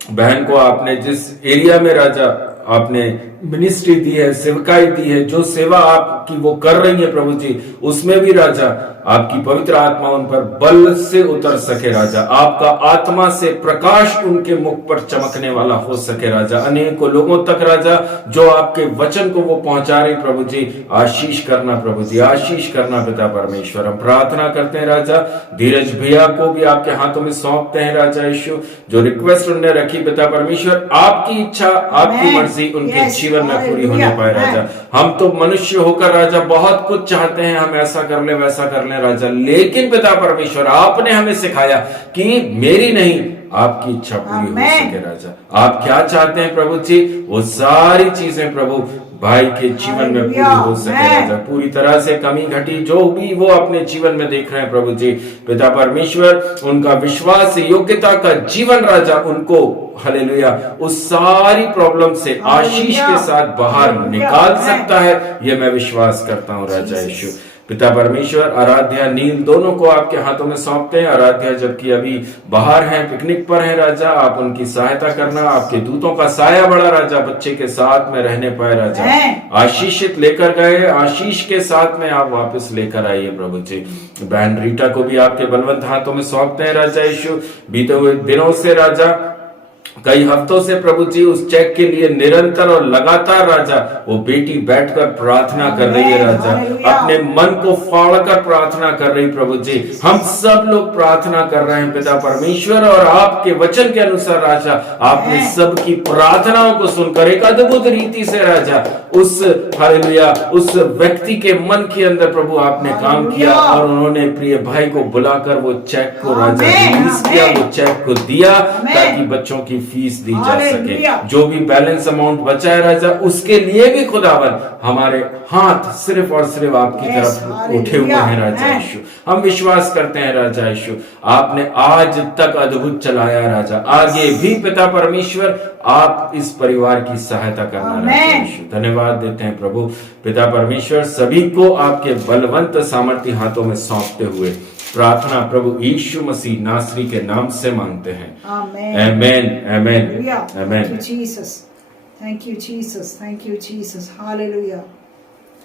बहन को आपने जिस एरिया में राजा आपने मिनिस्ट्री दी है, सेवकाई दी है, जो सेवा आपकी वो कर रही है प्रभु जी, उसमें भी राजा आपकी पवित्र आत्मा उन पर बल से उतर सके राजा, आपका आत्मा से प्रकाश उनके मुख पर चमकने वाला हो सके राजा, अनेकों लोगों तक राजा जो आपके वचन को वो पहुंचा रहे प्रभु जी, आशीष करना प्रभु जी, आशीष करना पिता परमेश्वर। हम प्रार्थना करते हैं राजा, धीरज भैया को भी आपके हाथों में सौंपते हैं राजा यीशु, जो रिक्वेस्ट उन्होंने रखी पिता परमेश्वर, आपकी इच्छा, आपकी मर्जी उनके जीवन में पूरी होने पाए राजा। हम तो मनुष्य होकर राजा बहुत कुछ चाहते हैं, हम ऐसा कर ले वैसा कर ले राजा, लेकिन पिता परमेश्वर आपने हमें सिखाया कि मेरी नहीं आपकी इच्छा पूरी हो सके राजा। आप क्या चाहते हैं प्रभु जी, वो सारी चीजें प्रभु भाई के जीवन में पूरी हो सके राजा, पूरी तरह से कमी घटी जो भी वो अपने जीवन में देख रहे हैं प्रभु जी, पिता परमेश्वर उनका विश्वास योग्यता का जीवन राजा उनको हालेलुया उस सारी प्रॉब्लम से आशीष के साथ बाहर निकाल सकता है, ये मैं विश्वास करता हूँ राजा यीशु। पिता परमेश्वर, आराध्या नील दोनों को आपके हाथों में सौंपते हैं। आराध्या जबकि अभी बाहर हैं, पिकनिक पर हैं राजा, आप उनकी सहायता करना, आपके दूतों का साया बड़ा राजा बच्चे के साथ में रहने पाए राजा, आशीषित लेकर गए, आशीष के साथ में आप वापस लेकर आइए प्रभु जी। बहन रीटा को भी आपके बलवंत हाथों में सौंपते हैं राजा यीशु। बीते हुए दिनों से राजा, कई हफ्तों से प्रभु जी उस चेक के लिए निरंतर और लगातार राजा वो बेटी बैठकर प्रार्थना कर रही है राजा, अपने मन को फाड़कर प्रार्थना कर रही प्रभु जी। हम सब लोग प्रार्थना कर रहे हैं पिता परमेश्वर, और आपके वचन के अनुसार राजा आपने सबकी प्रार्थनाओं को सुनकर एक अद्भुत रीति से राजा उस हालेलुया उस व्यक्ति के मन के अंदर प्रभु आपने काम किया, और उन्होंने प्रिय भाई को बुलाकर वो चेक को राजा रिलीज किया, वो चेक को दिया ताकि बच्चों की फीस दी जा सके। जो भी बैलेंस अमाउंट बचा है राजा, उसके लिए भी खुदावन हमारे हाथ सिर्फ और सिर्फ आपकी तरफ उठे हुए हैं राजा यीशु। हम विश्वास करते हैं राजा यीशु, आपने आज तक अद्भुत चलाया राजा, आगे भी पिता परमेश्वर आप इस परिवार की सहायता करना राजा यीशु। धन्यवाद देते हैं प्रभु पिता परमेश्वर, सभी को आपके बलवंत सामर्थ्य हाथों में सौंपते हुए प्रार्थना प्रभु यीशु मसीह नासरी के नाम से मांगते हैं, आमेन आमेन आमेन। Jesus, thank you Jesus, thank you Jesus, हालेलुया,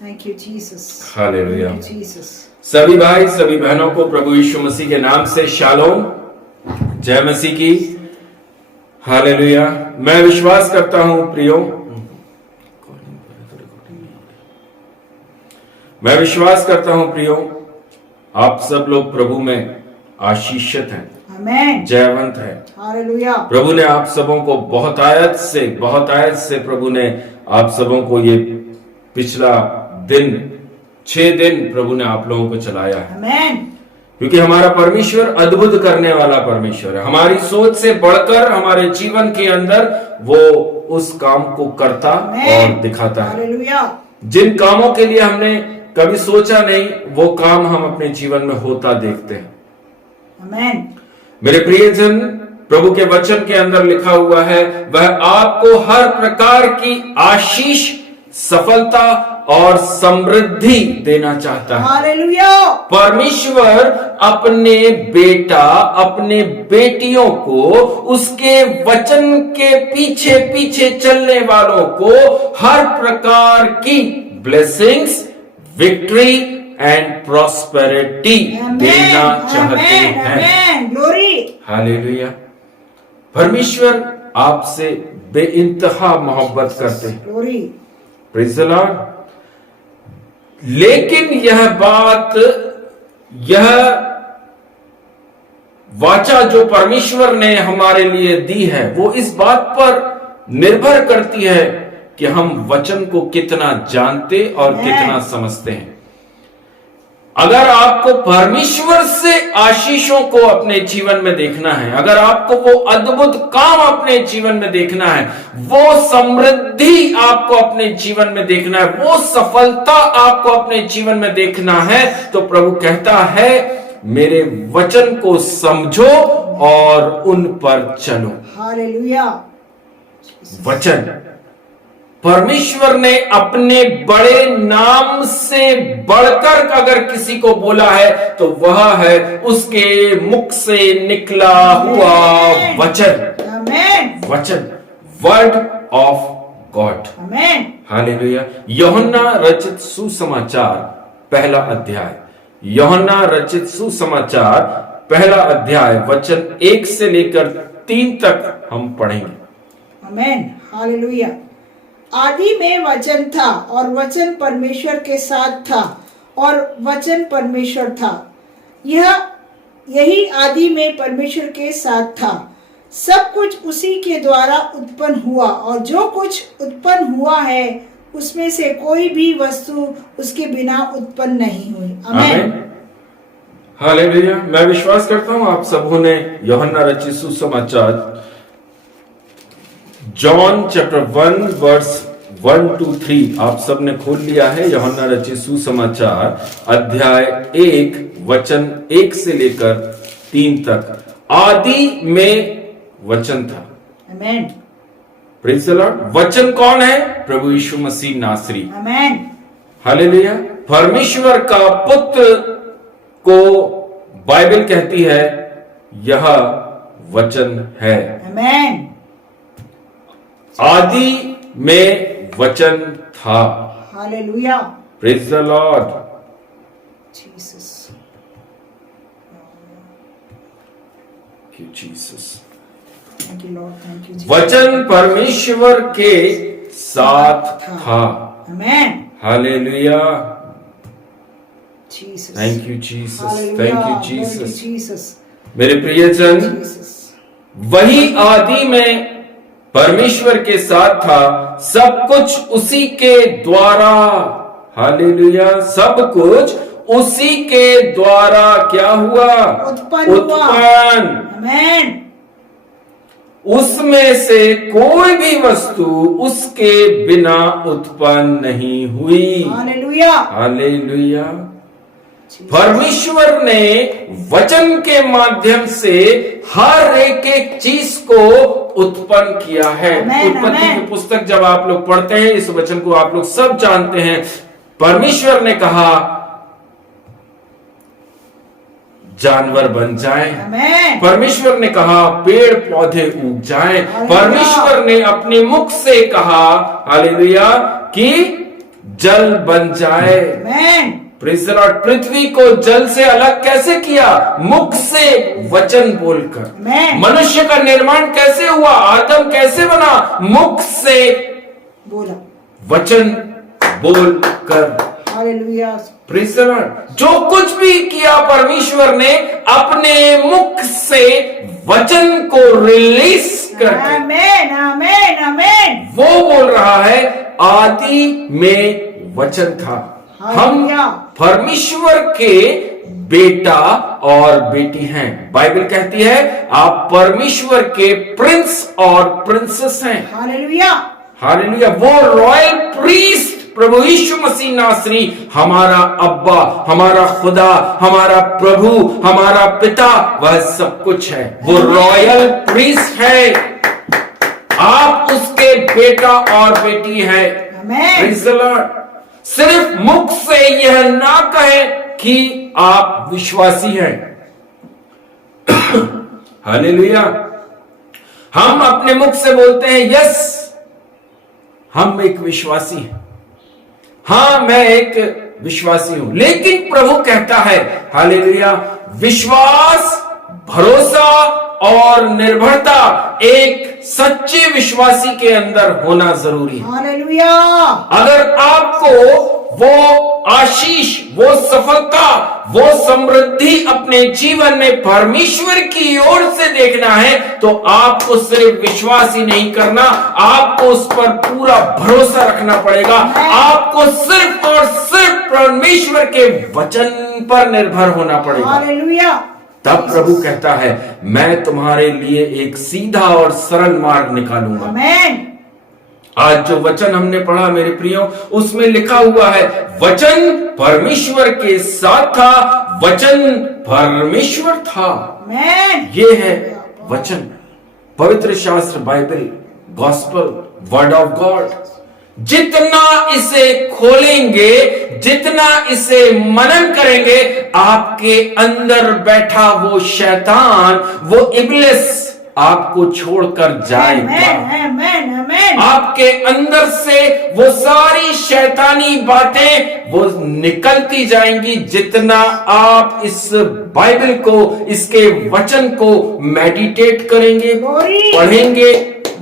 थैंक यू जीसस, हालेलुया जीसस। सभी भाई सभी बहनों को प्रभु यीशु मसीह के नाम से शालोम, जय मसीह की, हालेलुया। मैं विश्वास करता हूं प्रियो, मैं विश्वास करता हूं प्रियो, आप सब लोग प्रभु में आशीषित हैं, आमेन, जयवंत है, हालेलुया। प्रभु ने आप सबों को बहुत आयत से प्रभु ने आप सबों को ये पिछला दिन 6 दिन प्रभु ने आप लोगों को चलाया है, आमेन। क्योंकि हमारा परमेश्वर अद्भुत करने वाला परमेश्वर है, हमारी सोच से बढ़कर हमारे जीवन के अंदर वो उस काम को करता और दिखाता है, हालेलुया। जिन कामों के लिए हमने कभी सोचा नहीं, वो काम हम अपने जीवन में होता देखते हैं, आमेन। मेरे प्रियजन, प्रभु के वचन के अंदर लिखा हुआ है, वह आपको हर प्रकार की आशीष, सफलता और समृद्धि देना चाहता है, हालेलुया। परमेश्वर अपने बेटा, अपने बेटियों को, उसके वचन के पीछे पीछे चलने वालों को हर प्रकार की ब्लेसिंग्स, विक्ट्री एंड प्रॉस्पेरिटी देना चाहते हैं, ग्लोरी, हालेलुया। परमेश्वर आपसे बेइंतहा मोहब्बत करते हैं। ग्लोरी। Praise the Lord. लेकिन यह बात, यह वाचा जो परमेश्वर ने हमारे लिए दी है, वो इस बात पर निर्भर करती है कि हम वचन को कितना जानते और कितना समझते हैं। अगर आपको परमेश्वर से आशीषों को अपने जीवन में देखना है, अगर आपको वो अद्भुत काम अपने जीवन में देखना है, वो समृद्धि आपको अपने जीवन में देखना है, वो सफलता आपको अपने जीवन में देखना है, तो प्रभु कहता है मेरे वचन को समझो और उन पर चलो। हालेलुया। वचन, परमेश्वर ने अपने बड़े नाम से बढ़कर अगर किसी को बोला है तो वह है उसके मुख से निकला हुआ वचन। आमेन। वचन, word of God. Amen. Hallelujah. यूहन्ना रचित सुसमाचार पहला अध्याय, यूहन्ना रचित सुसमाचार पहला अध्याय वचन 1 से लेकर 3 तक हम पढ़ेंगे। आमेन। हालेलुया। आदि में वचन था और वचन परमेश्वर के साथ था और वचन परमेश्वर था। यही आदि में परमेश्वर के साथ था। सब कुछ उसी के द्वारा उत्पन्न हुआ और जो कुछ उत्पन्न हुआ है उसमें से कोई भी वस्तु उसके बिना उत्पन्न नहीं हुई। आमेन। हालेलुया। मैं विश्वास करता हूं आप सबों ने यूहन्ना रचित सुसमाचार जॉन चैप्टर 1 वर्स 1 to 3 आप सब ने खोल लिया है। यूहन्ना रचित सुसमाचार अध्याय 1 वचन 1 से लेकर 3 तक। आदि में वचन था। आमेन। Praise the Lord. वचन कौन है? प्रभु यीशु मसीह नासरी। आमेन। हालेलुया। परमेश्वर का पुत्र को बाइबल कहती है यह वचन है। आमेन। आदि में वचन था। हालेलुया। Praise the Lord. Jesus. Jesus. Thank you Lord. Thank you. वचन परमेश्वर के साथ था। आमेन। हालेलुया। जीसस। Thank you Jesus. हालेलुया। Thank you Glory to Jesus. Jesus। मेरे प्रियजन, जीसस। वही आदि में परमेश्वर के साथ था। सब कुछ उसी के द्वारा, हालेलुया, सब कुछ उसी के द्वारा क्या हुआ? उत्पन्न। आमेन। उसमें से कोई भी वस्तु उसके बिना उत्पन्न नहीं हुई। हालेलुया। हालेलुया। परमेश्वर ने वचन के माध्यम से हर एक चीज को उत्पन्न किया है। उत्पत्ति की पुस्तक जब आप लोग पढ़ते हैं, इस वचन को आप लोग सब जानते हैं। परमेश्वर ने कहा जानवर बन जाएं। परमेश्वर ने कहा पेड़ पौधे उग जाएं। परमेश्वर ने अपने मुख से कहा हालेलुया कि जल बन जाए। Praise the Lord. पृथ्वी को जल से अलग कैसे किया? मुख से वचन बोलकर। मनुष्य का निर्माण कैसे हुआ? आदम कैसे बना? मुख से बोला, वचन बोलकर। हालेलुया। Praise the Lord. जो कुछ भी किया परमेश्वर ने अपने मुख से वचन को रिलीज करके, आमेन, आमेन, आमेन। वो बोल रहा है आदि में वचन था। हम परमेश्वर के बेटा और बेटी हैं। बाइबल कहती है आप परमेश्वर के प्रिंस और प्रिंसेस हैं। हालेलुया। हालेलुया। वो रॉयल प्रीस्ट प्रभु यीशु मसीह नासरी हमारा अब्बा, हमारा खुदा, हमारा प्रभु, हमारा पिता, वह सब कुछ है। वो रॉयल प्रीस्ट है। आप उसके बेटा और बेटी हैं। Praise the Lord. सिर्फ मुख से यह ना कहें कि आप विश्वासी हैं। हालेलुया। हम अपने मुख से बोलते हैं यस हम एक विश्वासी हैं, हां मैं एक विश्वासी हूं। लेकिन प्रभु कहता है हालेलुया, विश्वास, भरोसा और निर्भरता एक सच्चे विश्वासी के अंदर होना जरूरी है। हालेलुया। अगर आपको वो आशीष, वो सफलता, वो समृद्धि अपने जीवन में परमेश्वर की ओर से देखना है तो आपको सिर्फ विश्वास ही नहीं करना, आपको उस पर पूरा भरोसा रखना पड़ेगा। आपको सिर्फ और सिर्फ परमेश्वर के वचन पर निर्भर होना पड़ेगा। हालेलुया। तब प्रभु कहता है मैं तुम्हारे लिए एक सीधा और सरल मार्ग निकालूंगा। आमेन। आज जो वचन हमने पढ़ा मेरे प्रियो, उसमें लिखा हुआ है वचन परमेश्वर के साथ था, वचन परमेश्वर था। आमेन। ये है वचन, पवित्र शास्त्र, Bible, gospel, word of God. जितना इसे खोलेंगे, जितना इसे मनन करेंगे, आपके अंदर बैठा वो शैतान, वो इब्लिस आपको छोड़कर जाएगा। आमेन। आमेन। आपके अंदर से वो सारी शैतानी बातें वो निकलती जाएंगी जितना आप इस बाइबल को, इसके वचन को मेडिटेट करेंगे, पढ़ेंगे,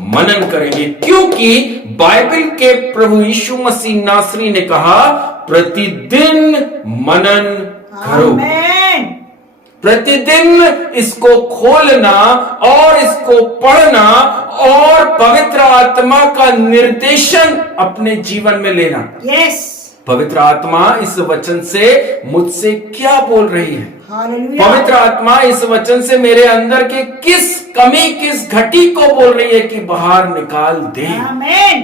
मनन करेंगे। क्योंकि बाइबल के प्रभु यीशु मसीह नासरी ने कहा प्रतिदिन मनन करो। आमेन। प्रतिदिन इसको खोलना और इसको पढ़ना और पवित्र आत्मा का निर्देशन अपने जीवन में लेना। यस। पवित्र आत्मा इस वचन से मुझसे क्या बोल रही है? हालेलुया। पवित्र आत्मा इस वचन से मेरे अंदर के किस कमी, किस घटी को बोल रही है कि बाहर निकाल दे। आमेन।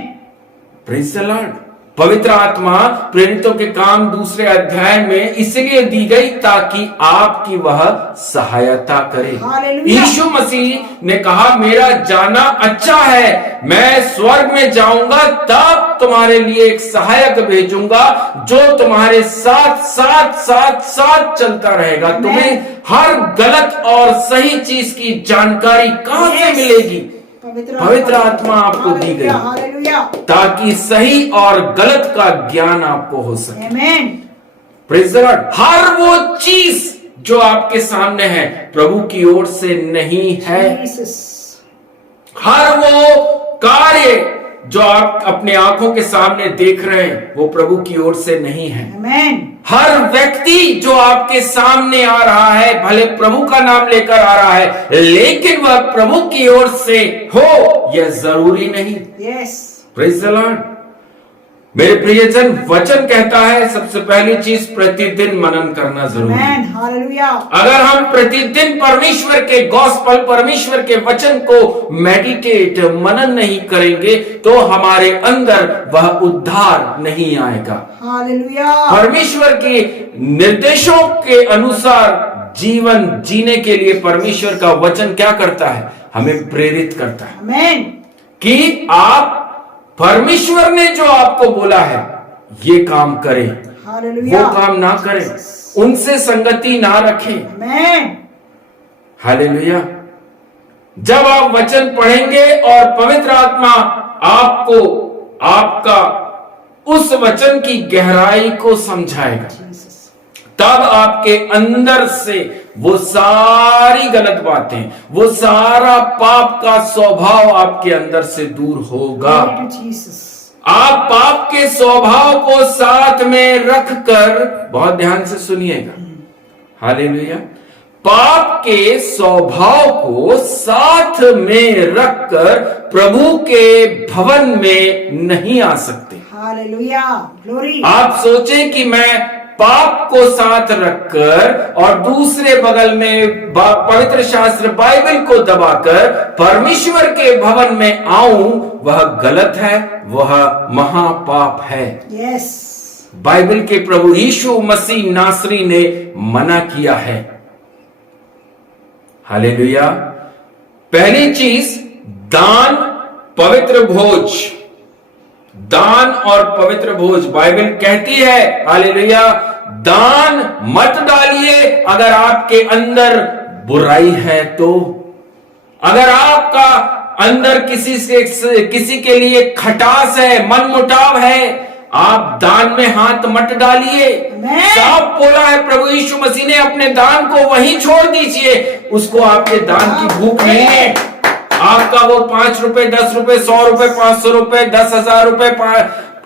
Praise the Lord. पवित्र आत्मा प्रेरितों के काम 2 अध्याय में इसलिए दी गई ताकि आपकी वह सहायता करे। हालेलुया। यीशु मसीह ने कहा मेरा जाना अच्छा है, मैं स्वर्ग में जाऊंगा तब तुम्हारे लिए एक सहायक भेजूंगा जो तुम्हारे साथ साथ साथ साथ चलता रहेगा। तुम्हें हर गलत और सही चीज की जानकारी कहां से मिलेगी? पवित्र आत्मा आपको दी गई हालेलुया। ताकि सही और गलत का ज्ञान आपको हो सके। आमेन। Praise the Lord. हर वो चीज जो आपके सामने है प्रभु की ओर से नहीं है। जीसस। हर वो कार्य जो आप अपने आंखों के सामने देख रहे हैं वो प्रभु की ओर से नहीं है। आमेन। हर व्यक्ति जो आपके सामने आ रहा है भले प्रभु का नाम लेकर आ रहा है लेकिन वह प्रभु की ओर से हो यह जरूरी नहीं। यस। Praise the Lord. मेरे प्रियजन, वचन कहता है सबसे पहली चीज प्रतिदिन मनन करना जरूरी है। आमेन। हालेलुया। अगर हम प्रतिदिन परमेश्वर के गॉस्पल, परमेश्वर के वचन को मेडिटेट, मनन नहीं करेंगे तो हमारे अंदर वह उद्धार नहीं आएगा। हालेलुया। परमेश्वर के निर्देशों के अनुसार जीवन जीने के लिए परमेश्वर का वचन क्या करता है? हमें प्रेरित करता है आमेन। कि आप परमेश्वर ने जो आपको बोला है ये काम करें, हालेलुया। वो काम ना करें, उनसे संगति ना रखें। आमेन। हालेलुया। जब आप वचन पढ़ेंगे और पवित्र आत्मा आपको आपका उस वचन की गहराई को समझाएगा तब आपके अंदर से वो सारी गलत बातें, वो सारा पाप का स्वभाव आपके अंदर से दूर होगा। आप पाप के स्वभाव को साथ में रखकर, बहुत ध्यान से सुनिएगा, हालेलुया, पाप के स्वभाव को साथ में रखकर प्रभु के भवन में नहीं आ सकते। Hallelujah, glory. आप सोचें कि मैं पाप को साथ रखकर और दूसरे बगल में पवित्र शास्त्र बाइबल को दबाकर परमेश्वर के भवन में आऊं, वह गलत है, वह महापाप है। यस। बाइबल के प्रभु यीशु मसीह नासरी ने मना किया है। हालेलुया। पहली चीज दान, पवित्र भोज, दान और पवित्र भोज। बाइबल कहती है, हालेलुया, दान मत डालिए अगर आपके अंदर बुराई है तो, अगर आपका अंदर किसी के लिए खटास है, मनमुटाव है, आप दान में हाथ मत डालिए। आमेन। साफ बोला है प्रभु यीशु मसीह ने, अपने दान को वहीं छोड़ दीजिए। उसको आपके दान की भूख नहीं है। आपका वो 5 रुपए, 10 रुपए, 100 रुपए, 500 रुपए, 10,000 रुपए,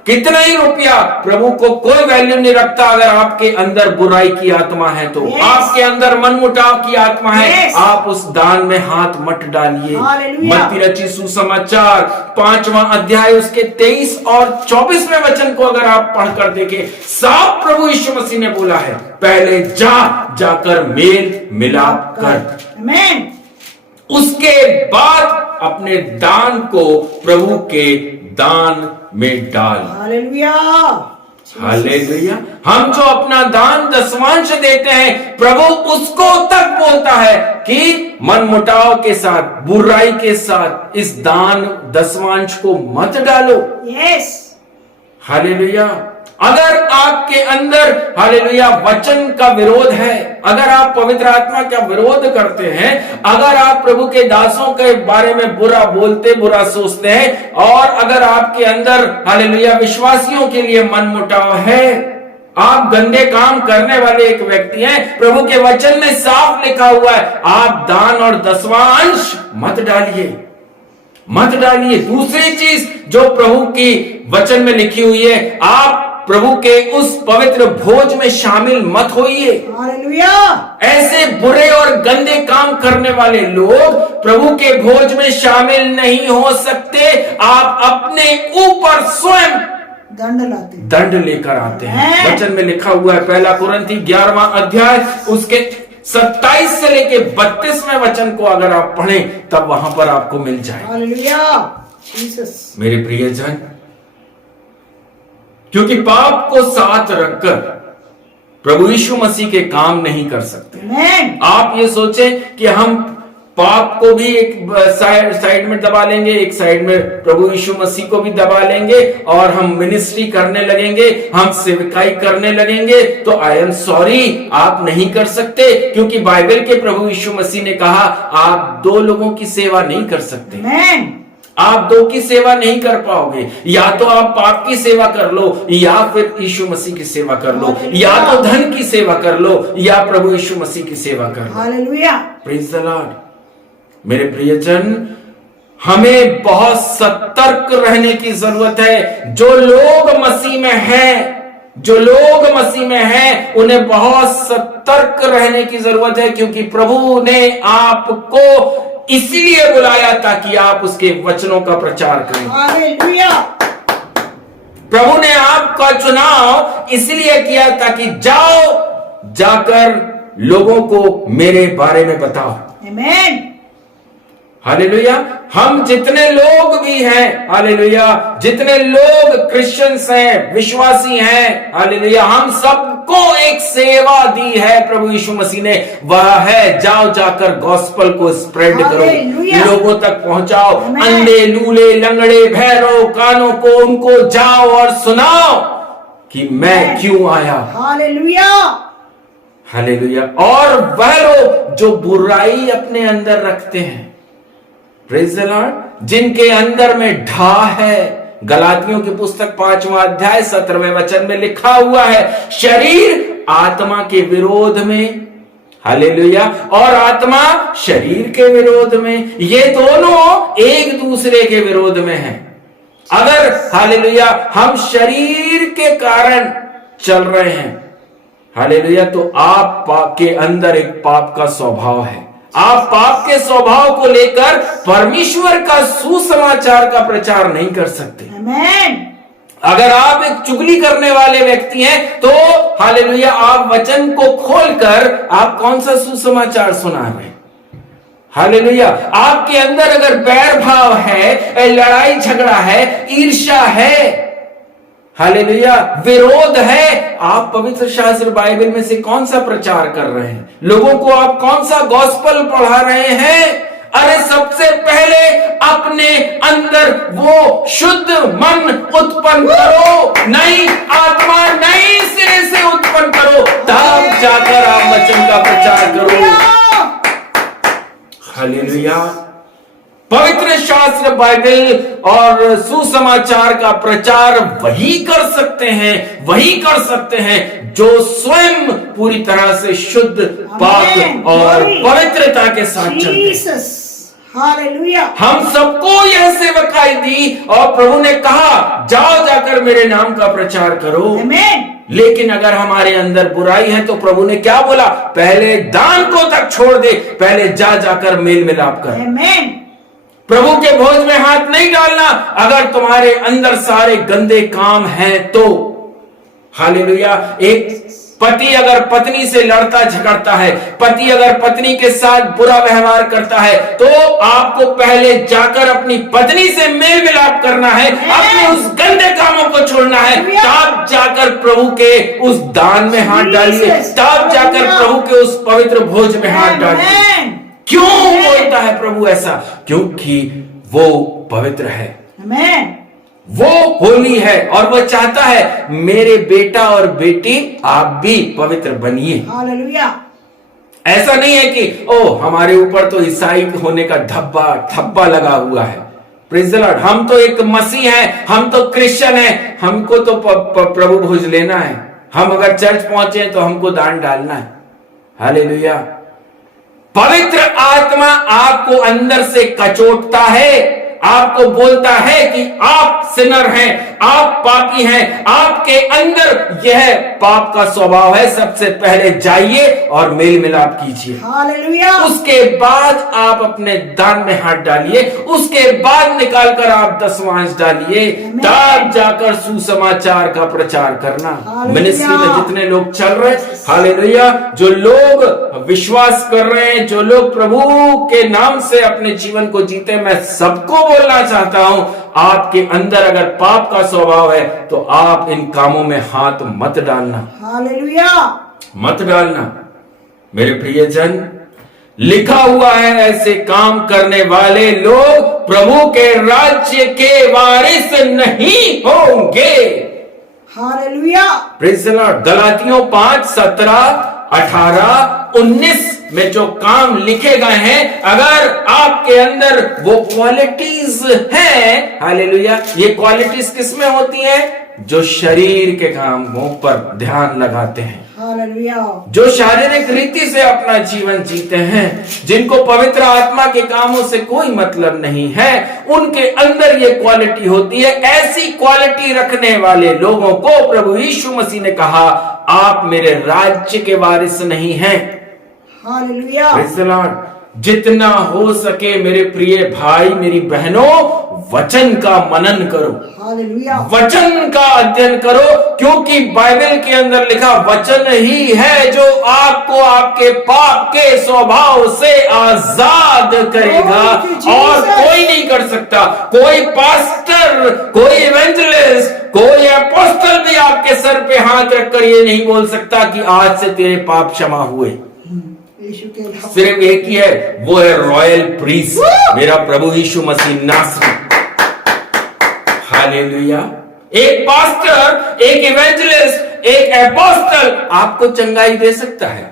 कितना ही रुपया प्रभु को कोई वैल्यू नहीं रखता अगर आपके अंदर बुराई की आत्मा है तो। Yes. आपके अंदर मनमुटाव की आत्मा है। Yes. आप उस दान में हाथ मत डालिए। Hallelujah. मत्ती रचित सुसमाचार 5वां अध्याय उसके 23 और 24वें वचन को अगर आप पढ़कर देखें, साफ प्रभु यीशु मसीह ने बोला है, पहले जाकर मेल मिलाप कर, आमेन। उसके बाद अपने दान को प्रभु के दान में डाल। हालेलुया। हालेलुया। हम जो अपना दान दसवांश देते हैं, प्रभु उसको तक बोलता है कि मनमुटाव के साथ, बुराई के साथ इस दान दसवांश को मत डालो। यस। हालेलुया। अगर आपके अंदर हालेलुया वचन का विरोध है, अगर आप पवित्र आत्मा का विरोध करते हैं, अगर आप प्रभु के दासों के बारे में बुरा बोलते, बुरा सोचते हैं, और अगर आपके अंदर हालेलुया विश्वासियों के लिए मनमुटाव है, आप गंदे काम करने वाले एक व्यक्ति हैं, प्रभु के वचन में साफ लिखा हुआ है, आप दान और दसवांश मत डालिए, मत डालिए। दूसरी चीज जो प्रभु की वचन में लिखी हुई है, आप प्रभु के उस पवित्र भोज में शामिल मत होइए। हालेलुया। ऐसे बुरे और गंदे काम करने वाले लोग प्रभु के भोज में शामिल नहीं हो सकते। आप अपने ऊपर स्वयं दंड लेकर आते हैं। वचन में लिखा हुआ है, 1 कुरिन्थी 11वां अध्याय उसके 27 से लेके 32वें वचन को अगर आप पढ़ें तब वहां पर आपको मिल जाए। हालेलुया। जीसस। मेरे प्रियजन, क्योंकि पाप को साथ रखकर प्रभु यीशु मसीह के काम नहीं कर सकते। आमेन। आप ये सोचें कि हम पाप को भी एक साइड में दबा लेंगे, एक साइड में प्रभु यीशु मसीह को भी दबा लेंगे और हम मिनिस्ट्री करने लगेंगे, हम सेवकाई करने लगेंगे, तो आई एम सॉरी, आप नहीं कर सकते। क्योंकि बाइबल के प्रभु यीशु मसीह ने कहा, आप 2 लोगों की सेवा नहीं कर सकते। आमेन। आप 2 की सेवा नहीं कर पाओगे। या तो आप पाप की सेवा कर लो, या फिर यीशु मसीह की सेवा कर लो, या तो धन की सेवा कर लो, या प्रभु यीशु मसीह की सेवा कर लो। हालेलुया। Praise the Lord. मेरे प्रियजन, हमें बहुत सतर्क रहने की जरूरत है। जो लोग मसीह में हैं, जो लोग मसीह में हैं, उन्हें बहुत सतर्क रहने की जरूरत है, क्योंकि प्रभु ने आपको इसलिए बुलाया ताकि आप उसके वचनों का प्रचार करें। हालेलुया। प्रभु ने आपका चुनाव इसलिए किया ताकि जाकर लोगों को मेरे बारे में बताओ। आमेन। हालेलुया। हम जितने लोग भी हैं, हालेलुया, जितने लोग क्रिश्चियंस हैं, विश्वासी हैं, हालेलुया, हम सबको एक सेवा दी है प्रभु यीशु मसीह ने। वह है, जाकर गॉस्पल को स्प्रेड करो, लोगों तक पहुंचाओ। अंधे, लूले, लंगड़े, बहरों, कानों को उनको जाओ और सुनाओ कि मैं क्यों आया। हालेलुया। हालेलुया। और वह लोग जो बुराई अपने अंदर रखते हैं, प्रेज द लॉर्ड, जिनके अंदर में ढा है, गलातियों की पुस्तक 5वां अध्याय 17वें वचन में लिखा हुआ है, शरीर आत्मा के विरोध में, हालेलुया, और आत्मा शरीर के विरोध में, ये दोनों एक दूसरे के विरोध में हैं। अगर हालेलुया हम शरीर के कारण चल रहे हैं, हालेलुया, तो आप के अंदर एक पाप का स्वभाव है। आप पाप के स्वभाव को लेकर परमेश्वर का सुसमाचार का प्रचार नहीं कर सकते। आमेन। अगर आप एक चुगली करने वाले व्यक्ति हैं, तो हालेलुया आप वचन को खोलकर आप कौन सा सुसमाचार सुना रहे हैं? हालेलुया। आपके अंदर अगर बैर भाव है, लड़ाई झगड़ा है, ईर्ष्या है, हालेलुया, विरोध है, आप पवित्र शास्त्र बाइबल में से कौन सा प्रचार कर रहे हैं? लोगों को आप कौन सा गॉस्पल पढ़ा रहे हैं? अरे सबसे पहले अपने अंदर वो शुद्ध मन उत्पन्न करो, नई आत्मा नई सिरे से उत्पन्न करो, तब जाकर आप वचन का प्रचार करो। हालेलुया। पवित्र शास्त्र बाइबल और सुसमाचार का प्रचार वही कर सकते हैं जो स्वयं पूरी तरह से शुद्ध, पाक और पवित्रता के साथ चलते हैं। हालेलुया। हम सबको यह सेवकाई दी और प्रभु ने कहा जाओ जाकर मेरे नाम का प्रचार करो। आमीन। लेकिन अगर हमारे अंदर बुराई है तो प्रभु ने क्या बोला? पहले दान को तक छोड़ दे, पहले जाकर मेल मिलाप कर। आमीन। प्रभु के भोज में हाथ नहीं डालना अगर तुम्हारे अंदर सारे गंदे काम हैं तो। हालेलुया। एक पति अगर पत्नी से लड़ता झगड़ता है, पति अगर पत्नी के साथ बुरा व्यवहार करता है, तो आपको पहले जाकर अपनी पत्नी से मेल मिलाप करना है, अपने उस गंदे कामों को छोड़ना है, तब जाकर प्रभु के उस दान में हाथ डालिए, तब जाकर प्रभु के उस पवित्र भोज में हाथ डालिए। क्यों बोलता है प्रभु ऐसा? क्योंकि वो पवित्र है, आमीन। वो होली है और वो चाहता है मेरे बेटा और बेटी आप भी पवित्र बनिए। हालेलुया। ऐसा नहीं है कि ओ हमारे ऊपर तो ईसाई होने का धब्बा लगा हुआ है। Praise the Lord. हम तो एक मसीह हैं, हम तो क्रिश्चियन हैं, हमको तो प्रभु भोज लेना है। हम अगर चर्च पहुंचे तो हमको दान डालना है। हालेलुया। पवित्र आत्मा आपको अंदर से कचोटता है, आपको बोलता है कि आप सिनर हैं, आप पापी हैं, आपके अंदर यह पाप का स्वभाव है। सबसे पहले जाइए और मेल मिलाप कीजिए। हालेलुया। उसके बाद आप अपने दान में हाथ डालिए, उसके बाद निकालकर आप दशमांश डालिए, तब जाकर सुसमाचार का प्रचार करना। मिनिस्ट्री में जितने लोग चल रहे हैं, हालेलुया, जो लोग विश्वास कर रहे हैं, जो लोग प्रभु के नाम से अपने जीवन को जीते, मैं सबको बोलना चाहता हूं आपके अंदर अगर पाप का स्वभाव है तो आप इन कामों में हाथ मत डालना। हालेलुया। मत डालना मेरे प्रियजन। लिखा हुआ है ऐसे काम करने वाले लोग प्रभु के राज्य के वारिस नहीं होंगे। हालेलुया। Praise the Lord. गलातियों 5:17, 18, 19 में जो काम लिखे गए हैं, अगर आपके अंदर वो क्वालिटीज हैं, हालेलुया। ये क्वालिटीज किसमें होती हैं? जो शरीर के कामों पर ध्यान लगाते हैं, हालेलुया। जो शारीरिक रीति से अपना जीवन जीते हैं, जिनको पवित्र आत्मा के कामों से कोई मतलब नहीं है, उनके अंदर ये क्वालिटी होती है। ऐसी क्वालिटी रखने वाले लोगों को प्रभु यीशु मसीह ने कहा आप मेरे राज्य के वारिस नहीं हैं। हालेलुया। Praise the Lord. जितना हो सके मेरे प्रिय भाई मेरी बहनों, वचन का मनन करो, हालेलुया। वचन का अध्ययन करो, क्योंकि बाइबल के अंदर लिखा वचन ही है जो आपको आपके पाप के स्वभाव से आजाद करेगा, और कोई नहीं कर सकता। कोई पास्टर, कोई इवेंजलिस्ट, कोई अपोस्टल भी आपके सर पे हाथ रखकर ये नहीं बोल सकता कि आज से तेरे पाप क्षमा हुए। सिर्फ एक ही है, वो है रॉयल प्रीस्ट, मेरा प्रभु यीशु मसीह नासरी। हालेलुया। एक पास्टर, एक इवेंजलिस्ट, एक अपोस्टल आपको चंगाई दे सकता है।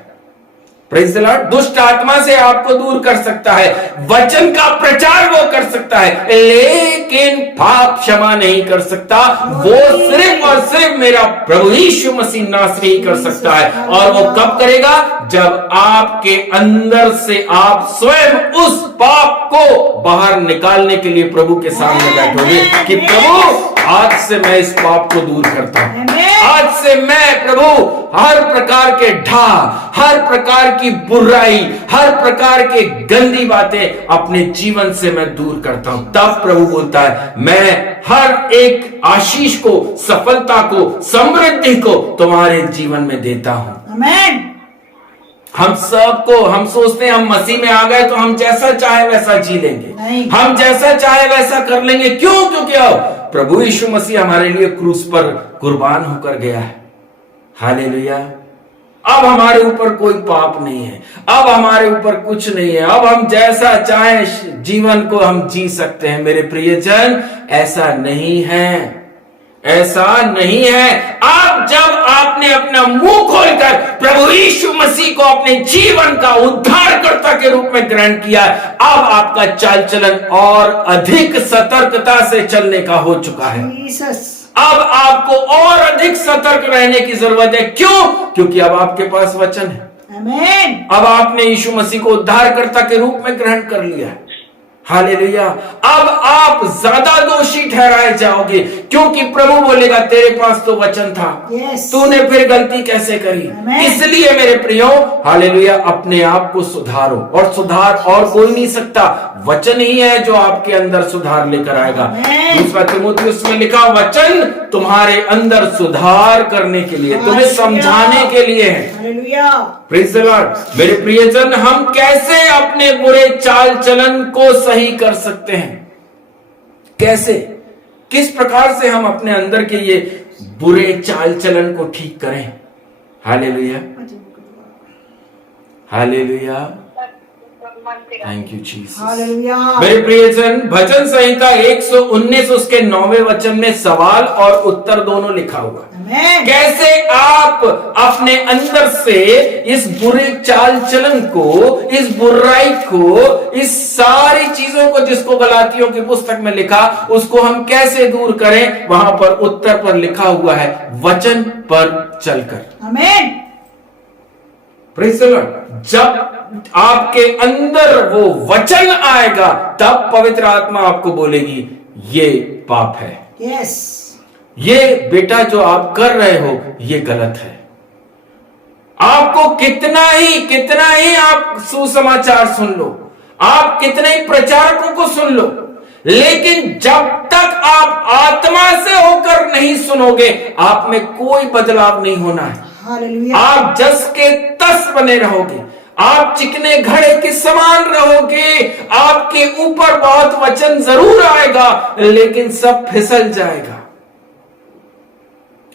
Praise the Lord. दुष्ट आत्मा से आपको दूर कर सकता है, वचन का प्रचार वो कर सकता है, लेकिन पाप क्षमा नहीं कर सकता। वो सिर्फ और सिर्फ मेरा प्रभु यीशु मसीह नासरी ही कर सकता है। और वो कब करेगा? जब आपके अंदर से आप स्वयं उस पाप को बाहर निकालने के लिए प्रभु के सामने बैठोगे कि प्रभु आज से मैं इस पाप को दूर करता हूं, आज से मैं प्रभु हर प्रकार के हर प्रकार की बुराई, हर प्रकार के गंदी बातें अपने जीवन से मैं दूर करता हूं। तब प्रभु बोलता है मैं हर एक आशीष को, सफलता को, समृद्धि को तुम्हारे जीवन में देता हूं। आमीन। हम सबको, हम सोचते हैं हम मसीह में आ गए तो हम जैसा चाहे वैसा जी लेंगे, हम जैसा चाहे वैसा कर लेंगे। क्यों? क्योंकि प्रभु यीशु मसीह हमारे लिए क्रूस पर कुर्बान होकर गया है। हालेलुया। अब हमारे ऊपर कोई पाप नहीं है, अब हमारे ऊपर कुछ नहीं है, अब हम जैसा चाहे जीवन को हम जी सकते हैं। मेरे प्रियजन, ऐसा नहीं है, ऐसा नहीं है। अब जब आपने अपना मुंह खोलकर प्रभु यीशु मसीह को अपने जीवन का उद्धारकर्ता के रूप में ग्रहण किया, अब आपका चाल चलन और अधिक सतर्कता से चलने का हो चुका है। जीसस, अब आपको और अधिक सतर्क रहने की जरूरत है। क्यों? क्योंकि अब आपके पास वचन है। आमेन। अब आपने यीशु मसीह को उद्धारकर्ता के रूप में ग्रहण कर लिया है। हालेलुया। अब आप ज्यादा दोषी ठहराए जाओगे, क्योंकि प्रभु बोलेगा तेरे पास तो वचन था, Yes. तूने फिर गलती कैसे करी। Amen. इसलिए मेरे प्रियो, हालेलुया, अपने आप को सुधारो, और सुधार और कोई नहीं सकता, वचन ही है जो आपके अंदर सुधार लेकर आएगा। Amen. दूसरा तीमुथियुस में लिखा, वचन तुम्हारे अंदर सुधार करने के लिए, तुम्हें Hallelujah. समझाने के लिए है। हालेलुया। Praise the Lord. मेरे प्रियजन, हम कैसे अपने बुरे चाल चलन को सही कर सकते हैं? कैसे, किस प्रकार से हम अपने अंदर के ये बुरे चाल चलन को ठीक करें? Hallelujah, hallelujah, thank you Jesus. Hallelujah. मेरे प्रियजन, भजन संहिता 119 उसके 9वें वचन में सवाल और उत्तर दोनों लिखा हुआ है। आमेन। कैसे आप अपने अंदर से इस बुरे चाल चलन को, इस बुराई को, इस सारी चीजों को जिसको गलातियों की पुस्तक में लिखा, उसको हम कैसे दूर करें? वहां पर उत्तर पर लिखा हुआ है, वचन पर चलकर। आमेन। Praise the Lord. जब आपके अंदर वो वचन आएगा, तब पवित्र आत्मा आपको बोलेगी ये पाप है, यस। ये बेटा जो आप कर रहे हो ये गलत है। आपको कितना ही आप सुसमाचार सुन लो, आप कितने ही प्रचारकों को सुन लो, लेकिन जब तक आप आत्मा से होकर नहीं सुनोगे, आप में कोई बदलाव नहीं होना है। हालेलुया। आप जस के तस बने रहोगे, आप चिकने घड़े के समान रहोगे। आपके ऊपर बहुत वचन जरूर आएगा, लेकिन सब फिसल जाएगा।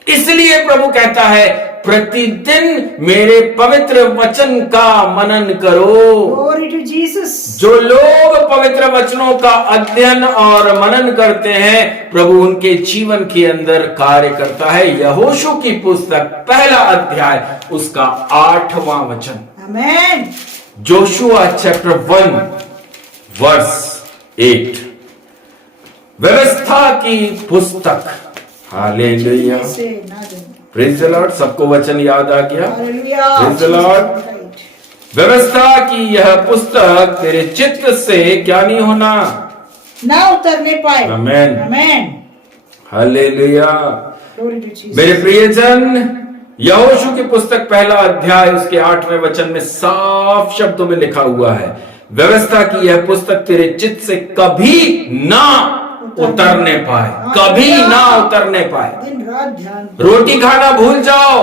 इसलिए प्रभु कहता है, प्रतिदिन मेरे पवित्र वचन का मनन करो। Glory to Jesus. जो लोग पवित्र वचनों का अध्ययन और मनन करते हैं, प्रभु उनके जीवन के अंदर कार्य करता है। यहोशू की पुस्तक 1 अध्याय उसका 8वां वचन। आमेन। Joshua chapter 1 verse 8। व्यवस्था की पुस्तक। हालेलुया, से ना दें। Praise the Lord. सबको वचन याद आ गया? हालेलुया। Praise the Lord. व्यवस्था की यह पुस्तक तेरे चित्त से क्या नहीं होना? ना उतरने पाए। आमेन, आमेन। हालेलुया। Glory to Jesus. मेरे प्रियजन, यहोशू की पुस्तक 1 अध्याय उसके 8वें वचन में साफ शब्दों में लिखा हुआ है, व्यवस्था की यह पुस्तक तेरे चित्त से कभी ना उतरने पाए, कभी ना उतरने पाए। दिन रात ध्यान। रोटी खाना भूल जाओ,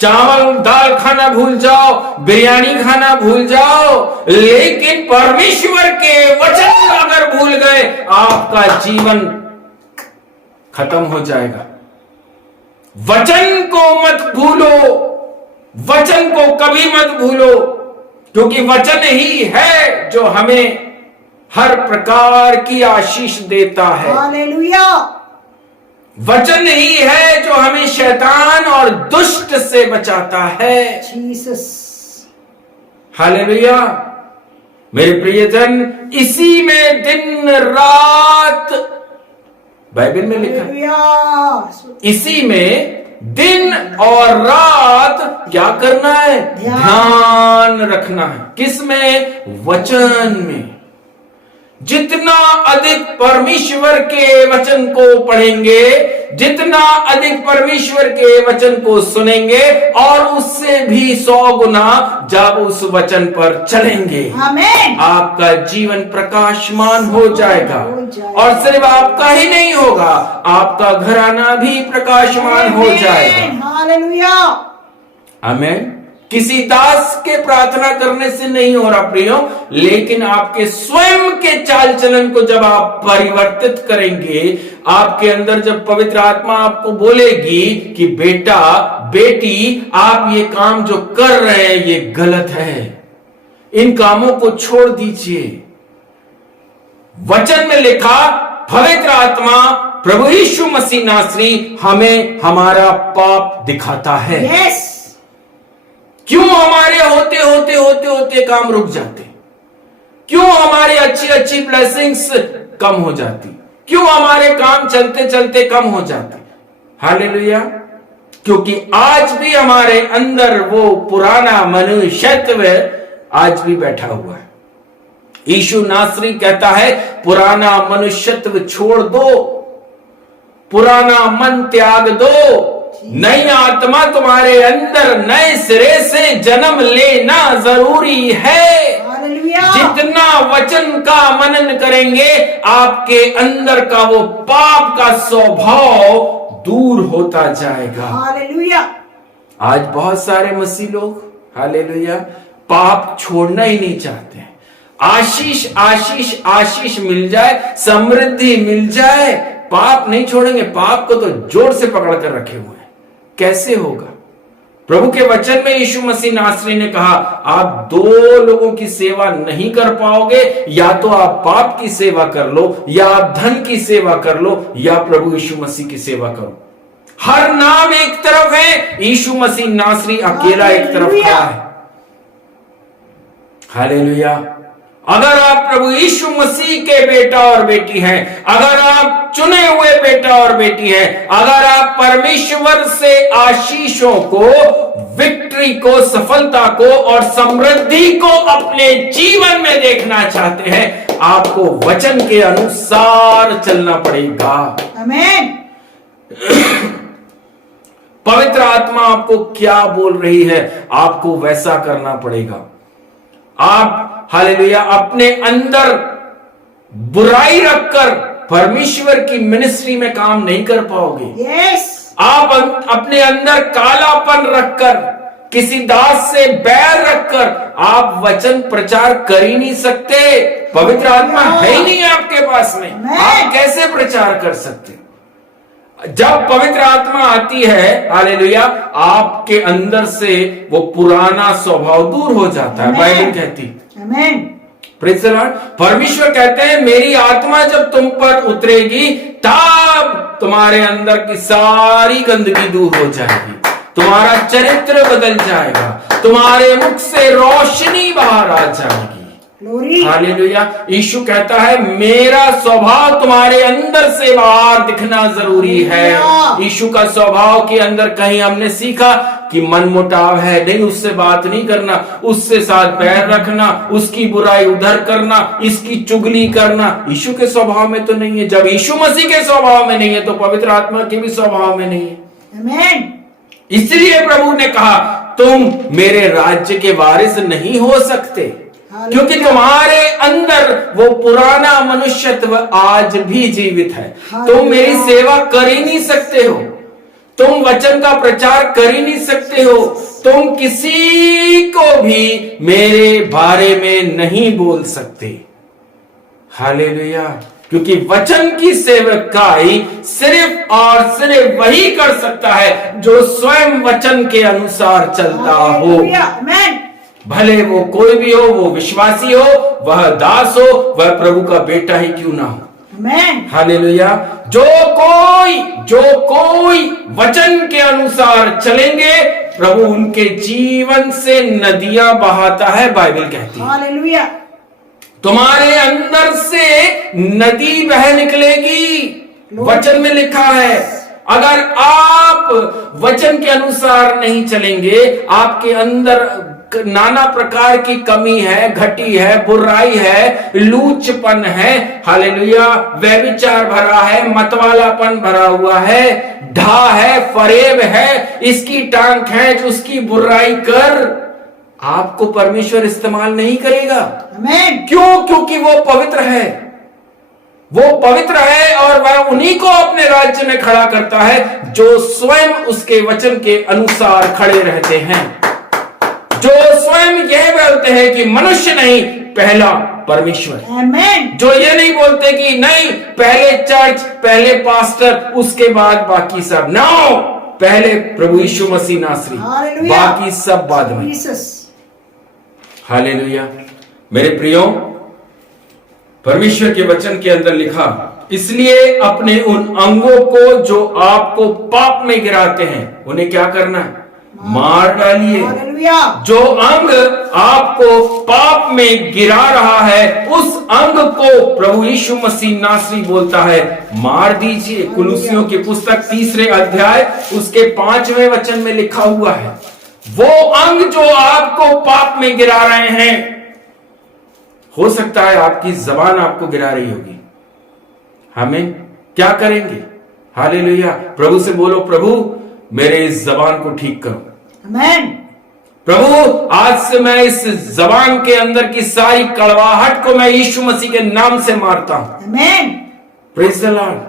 चावल दाल खाना भूल जाओ, बिरयानी खाना भूल जाओ, लेकिन परमेश्वर के वचन अगर भूल गए, आपका जीवन खत्म हो जाएगा। वचन को मत भूलो, वचन को कभी मत भूलो, क्योंकि वचन ही है जो हमें हर प्रकार की आशीष देता है। हालेलुया। वचन ही है जो हमें शैतान और दुष्ट से बचाता है। जीसस। हालेलुया। मेरे प्रियजन, इसी में दिन रात, बाइबल में लिखा है, हालेलुया। इसी में दिन और रात क्या करना है? ध्यान रखना है। किसमें? वचन में। जितना अधिक परमेश्वर के वचन को पढ़ेंगे, जितना अधिक परमेश्वर के वचन को सुनेंगे, और उससे भी 100 गुना जब उस वचन पर चलेंगे, आमेन। आपका जीवन प्रकाशमान हो जाएगा। और सिर्फ आपका ही नहीं होगा, आपका घराना भी प्रकाशमान हो जाएगा। हालेलुया। आमेन। किसी दास के प्रार्थना करने से नहीं हो रहा प्रियो, लेकिन आपके स्वयं के चाल चलन को जब आप परिवर्तित करेंगे, आपके अंदर जब पवित्र आत्मा आपको बोलेगी कि बेटा बेटी आप ये काम जो कर रहे हैं ये गलत है, इन कामों को छोड़ दीजिए। वचन में लिखा पवित्र आत्मा प्रभु यीशु मसीह नासरी हमें हमारा पाप दिखाता है। यस, क्यों हमारे होते होते होते होते काम रुक जाते, क्यों हमारी अच्छी अच्छी ब्लेसिंग्स कम हो जाती, क्यों हमारे काम चलते चलते कम हो जाते। हालेलुया। क्योंकि आज भी हमारे अंदर वो पुराना मनुष्यत्व आज भी बैठा हुआ है। यीशु नासरी कहता है पुराना मनुष्यत्व छोड़ दो, पुराना मन त्याग दो, नई आत्मा तुम्हारे अंदर नए सिरे से जन्म लेना जरूरी है। हालेलुया। जितना वचन का मनन करेंगे आपके अंदर का वो पाप का स्वभाव दूर होता जाएगा। हालेलुया। आज बहुत सारे मसीह लोग हालेलुया पाप छोड़ना ही नहीं चाहते हैं। आशीष आशीष आशीष मिल जाए, समृद्धि मिल जाए, पाप नहीं छोड़ेंगे। पाप को तो जोर से पकड़ कर रखे हुए हैं। कैसे होगा? प्रभु के वचन में यीशु मसीह नासरी ने कहा आप दो लोगों की सेवा नहीं कर पाओगे, या तो आप पाप की सेवा कर लो, या आप धन की सेवा कर लो, या प्रभु यीशु मसीह की सेवा करो। हर नाम एक तरफ है, यीशु मसीह नासरी अकेला एक तरफ खड़ा है। हालेलुया। अगर आप प्रभु यीशु मसीह के बेटा और बेटी हैं, अगर आप चुने हुए बेटा और बेटी हैं, अगर आप परमेश्वर से आशीषों को, विक्ट्री को, सफलता को और समृद्धि को अपने जीवन में देखना चाहते हैं, आपको वचन के अनुसार चलना पड़ेगा। आमीन। पवित्र आत्मा आपको क्या बोल रही है, आपको वैसा करना पड़ेगा। आप हालेलुया अपने अंदर बुराई रखकर परमेश्वर की मिनिस्ट्री में काम नहीं कर पाओगे। यस। आप अपने अंदर कालापन रखकर, किसी दास से बैर रखकर आप वचन प्रचार कर ही नहीं सकते। पवित्र आत्मा है ही नहीं आपके पास में, आप कैसे प्रचार कर सकते? जब पवित्र आत्मा आती है हालेलुया आपके अंदर से वो पुराना स्वभाव दूर हो जाता है। बाइबल कहती आमीन। Praise the Lord. परमेश्वर कहते हैं मेरी आत्मा जब तुम पर उतरेगी तब तुम्हारे अंदर की सारी गंदगी दूर हो जाएगी, तुम्हारा चरित्र बदल जाएगा, तुम्हारे मुख से रोशनी बाहर आ जाएगी। हालेलुया। यीशु कहता है मेरा स्वभाव तुम्हारे अंदर से बाहर दिखना जरूरी है। यीशु का स्वभाव के अंदर कहीं हमने सीखा कि मनमुटाव है, नहीं उससे बात नहीं करना, उससे साथ पैर रखना, उसकी बुराई उधर करना, इसकी चुगली करना। यीशु के स्वभाव में तो नहीं है। जब यीशु मसीह के स्वभाव में नहीं है तो पवित्र आत्मा के भी स्वभाव में नहीं है। आमीन। इसलिए प्रभु ने कहा तुम मेरे राज्य के वारिस नहीं हो सकते, क्योंकि तुम्हारे अंदर वो पुराना मनुष्यत्व आज भी जीवित है। तुम मेरी सेवा कर ही नहीं सकते हो, तुम वचन का प्रचार कर ही नहीं सकते हो, तुम किसी को भी मेरे बारे में नहीं बोल सकते। हालेलुया। क्योंकि वचन की सेवकाई सिर्फ और सिर्फ वही कर सकता है जो स्वयं वचन के अनुसार चलता हो। आमीन। भले वो कोई भी हो, वो विश्वासी हो, वह दास हो, वह प्रभु का बेटा ही क्यों ना हो। आमीन। हालेलुया। जो कोई वचन के अनुसार चलेंगे प्रभु उनके जीवन से नदियां बहाता है। बाइबल कहती है हालेलुया। तुम्हारे अंदर से नदी बह निकलेगी। वचन में लिखा है अगर आप वचन के अनुसार नहीं चलेंगे, आपके अंदर नाना प्रकार की कमी है, घटी है, बुराई है, लूचपन है, हालेलुया, व्यभिचार भरा है, मतवालापन भरा हुआ है, ढा है, फरेब है, इसकी टांग खींच, उसकी बुराई कर, आपको परमेश्वर इस्तेमाल नहीं करेगा। आमीन। क्यों? क्योंकि वो पवित्र है, वो पवित्र है और वह उन्हीं को अपने राज्य में खड़ा करता है जो स्वयं उसके वचन के अनुसार खड़े रहते हैं, जो स्वयं यह बोलते हैं कि मनुष्य नहीं, पहला परमेश्वर। आमीन। जो ये नहीं बोलते कि नहीं पहले चर्च, पहले पास्टर, उसके बाद बाकी सब। नो, पहले प्रभु यीशु मसीह नासरी, बाकी सब बाद में। हालेलुया। मेरे प्रियो, परमेश्वर के वचन के अंदर लिखा इसलिए अपने उन अंगों को जो आपको पाप में गिराते हैं उन्हें क्या करना है? मार डालिए। हालेलुया। जो अंग आपको पाप में गिरा रहा है उस अंग को प्रभु यीशु मसीह नासरी बोलता है मार दीजिए। कुलुसियों की पुस्तक 3 अध्याय उसके 5वें वचन में लिखा हुआ है, वो अंग जो आपको पाप में गिरा रहे हैं, हो सकता है आपकी जबान आपको गिरा रही होगी, हमें क्या करेंगे? हालेलुया। प्रभु से बोलो, प्रभु मेरे इस जबान को ठीक करो। आमेन। प्रभु आज से मैं इस जबान के अंदर की सारी कड़वाहट को मैं यीशु मसीह के नाम से मारता हूं। आमेन। Praise the Lord.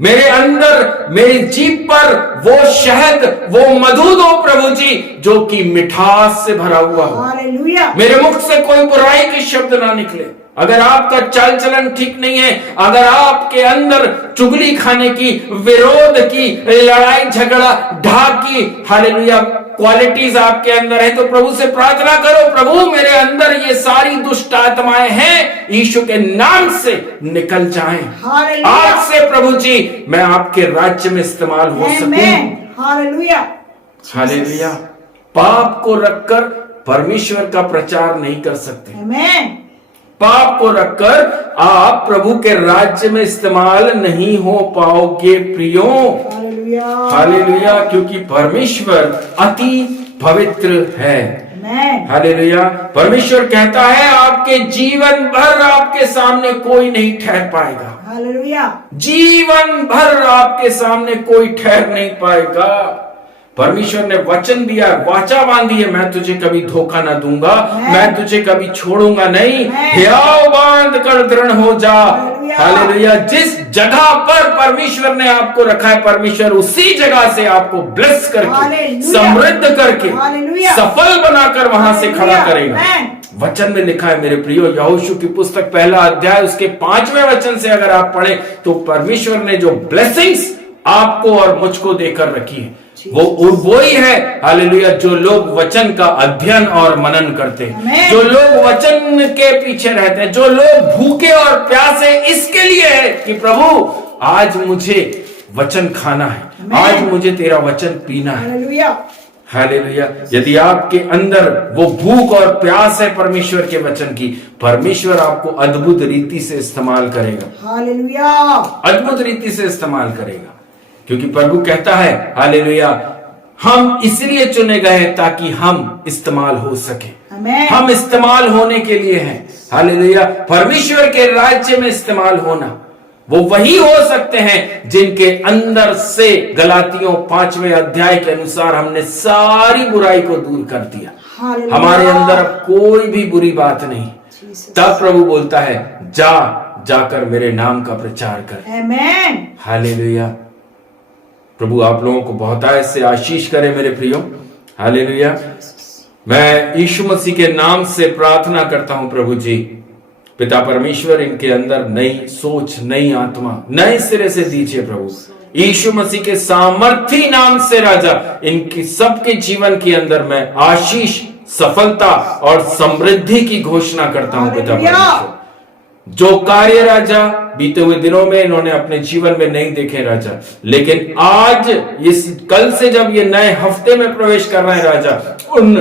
मेरे अंदर मेरी जीभ पर वो शहद वो मधु दो प्रभु जी जो कि मिठास से भरा हुआ हो। हालेलुया। मेरे मुख से कोई बुराई के शब्द ना निकले। अगर आपका चाल चलन ठीक नहीं है, अगर आपके अंदर चुगली खाने की, विरोध की, लड़ाई झगड़ा ढाक की हालेलुया क्वालिटीज आपके अंदर है, तो प्रभु से प्रार्थना करो, प्रभु मेरे अंदर ये सारी दुष्ट आत्माएं हैं, यीशु के नाम से निकल जाएं। हालेलुया। आज से प्रभु जी मैं आपके राज्य में इस्तेमाल हो सकूं। आमेन। हालेलुया। हालेलुया। पाप को रखकर परमेश्वर का प्रचार नहीं कर सकते। आमेन। पाप को रखकर आप प्रभु के राज्य में इस्तेमाल नहीं हो पाओगे प्रियो। हालेलुया। हालेलुया। क्योंकि परमेश्वर अति पवित्र है। आमेन। हालेलुया। परमेश्वर कहता है आपके जीवन भर आपके सामने कोई नहीं ठहर पाएगा। हालेलुया। जीवन भर आपके सामने कोई ठहर नहीं पाएगा। परमेश्वर ने वचन दिया, वाचा बांधी है, मैं तुझे कभी धोखा ना दूंगा, मैं तुझे कभी छोड़ूंगा नहीं। हियाव बांध कर दृढ़ हो जा। हालेलुया। जिस जगह पर परमेश्वर ने आपको रखा है, परमेश्वर उसी जगह से आपको ब्लेस करके, समृद्ध करके, सफल बनाकर वहां से खड़ा करेगा। वचन में लिखा है मेरे प्रियो, यहोशू की पुस्तक 1 अध्याय उसके 5वें वचन से अगर आप पढ़े तो परमेश्वर ने जो ब्लेसिंग्स आपको और मुझको देकर रखी है वो ही है। हालेलुया। जो लोग वचन का अध्ययन और मनन करते हैं, जो लोग वचन के पीछे रहते हैं, जो लोग भूखे और प्यासे इसके लिए है कि प्रभु आज मुझे वचन खाना है, आज मुझे तेरा वचन पीना है। हालेलुया। हालेलुया। यदि आपके अंदर वो भूख और प्यास है परमेश्वर के वचन की, परमेश्वर आपको अद्भुत रीति से इस्तेमाल करेगा। हालेलुया। अद्भुत रीति से इस्तेमाल करेगा। क्योंकि प्रभु कहता है हालेलुया, हम इसलिए चुने गए हैं ताकि हम इस्तेमाल हो सके। आमेन। हम इस्तेमाल होने के लिए हैं। हालेलुया। परमेश्वर के राज्य में इस्तेमाल होना वो वही हो सकते हैं जिनके अंदर से गलातियों 5वें अध्याय के अनुसार हमने सारी बुराई को दूर कर दिया। हालेलुया। हमारे अंदर अब कोई भी बुरी बात नहीं। तब प्रभु बोलता है जाकर मेरे नाम का प्रचार कर। आमेन। हालेलुया। प्रभु आप लोगों को बहुतायत से आशीष करे मेरे प्रियो। हालेलुया। मैं यीशु मसीह के नाम से प्रार्थना करता हूं प्रभु जी, पिता परमेश्वर इनके अंदर नई सोच, नई आत्मा नए सिरे से दीजिए प्रभु। यीशु मसीह के सामर्थी नाम से राजा इनकी सबके जीवन के अंदर मैं आशीष, सफलता और समृद्धि की घोषणा करता हूं पिता परमेश्वर। जो कार्य राजा बीते हुए दिनों में इन्होंने अपने जीवन में नहीं देखे राजा, लेकिन आज इस कल से जब ये नए हफ्ते में प्रवेश कर रहे हैं राजा, उन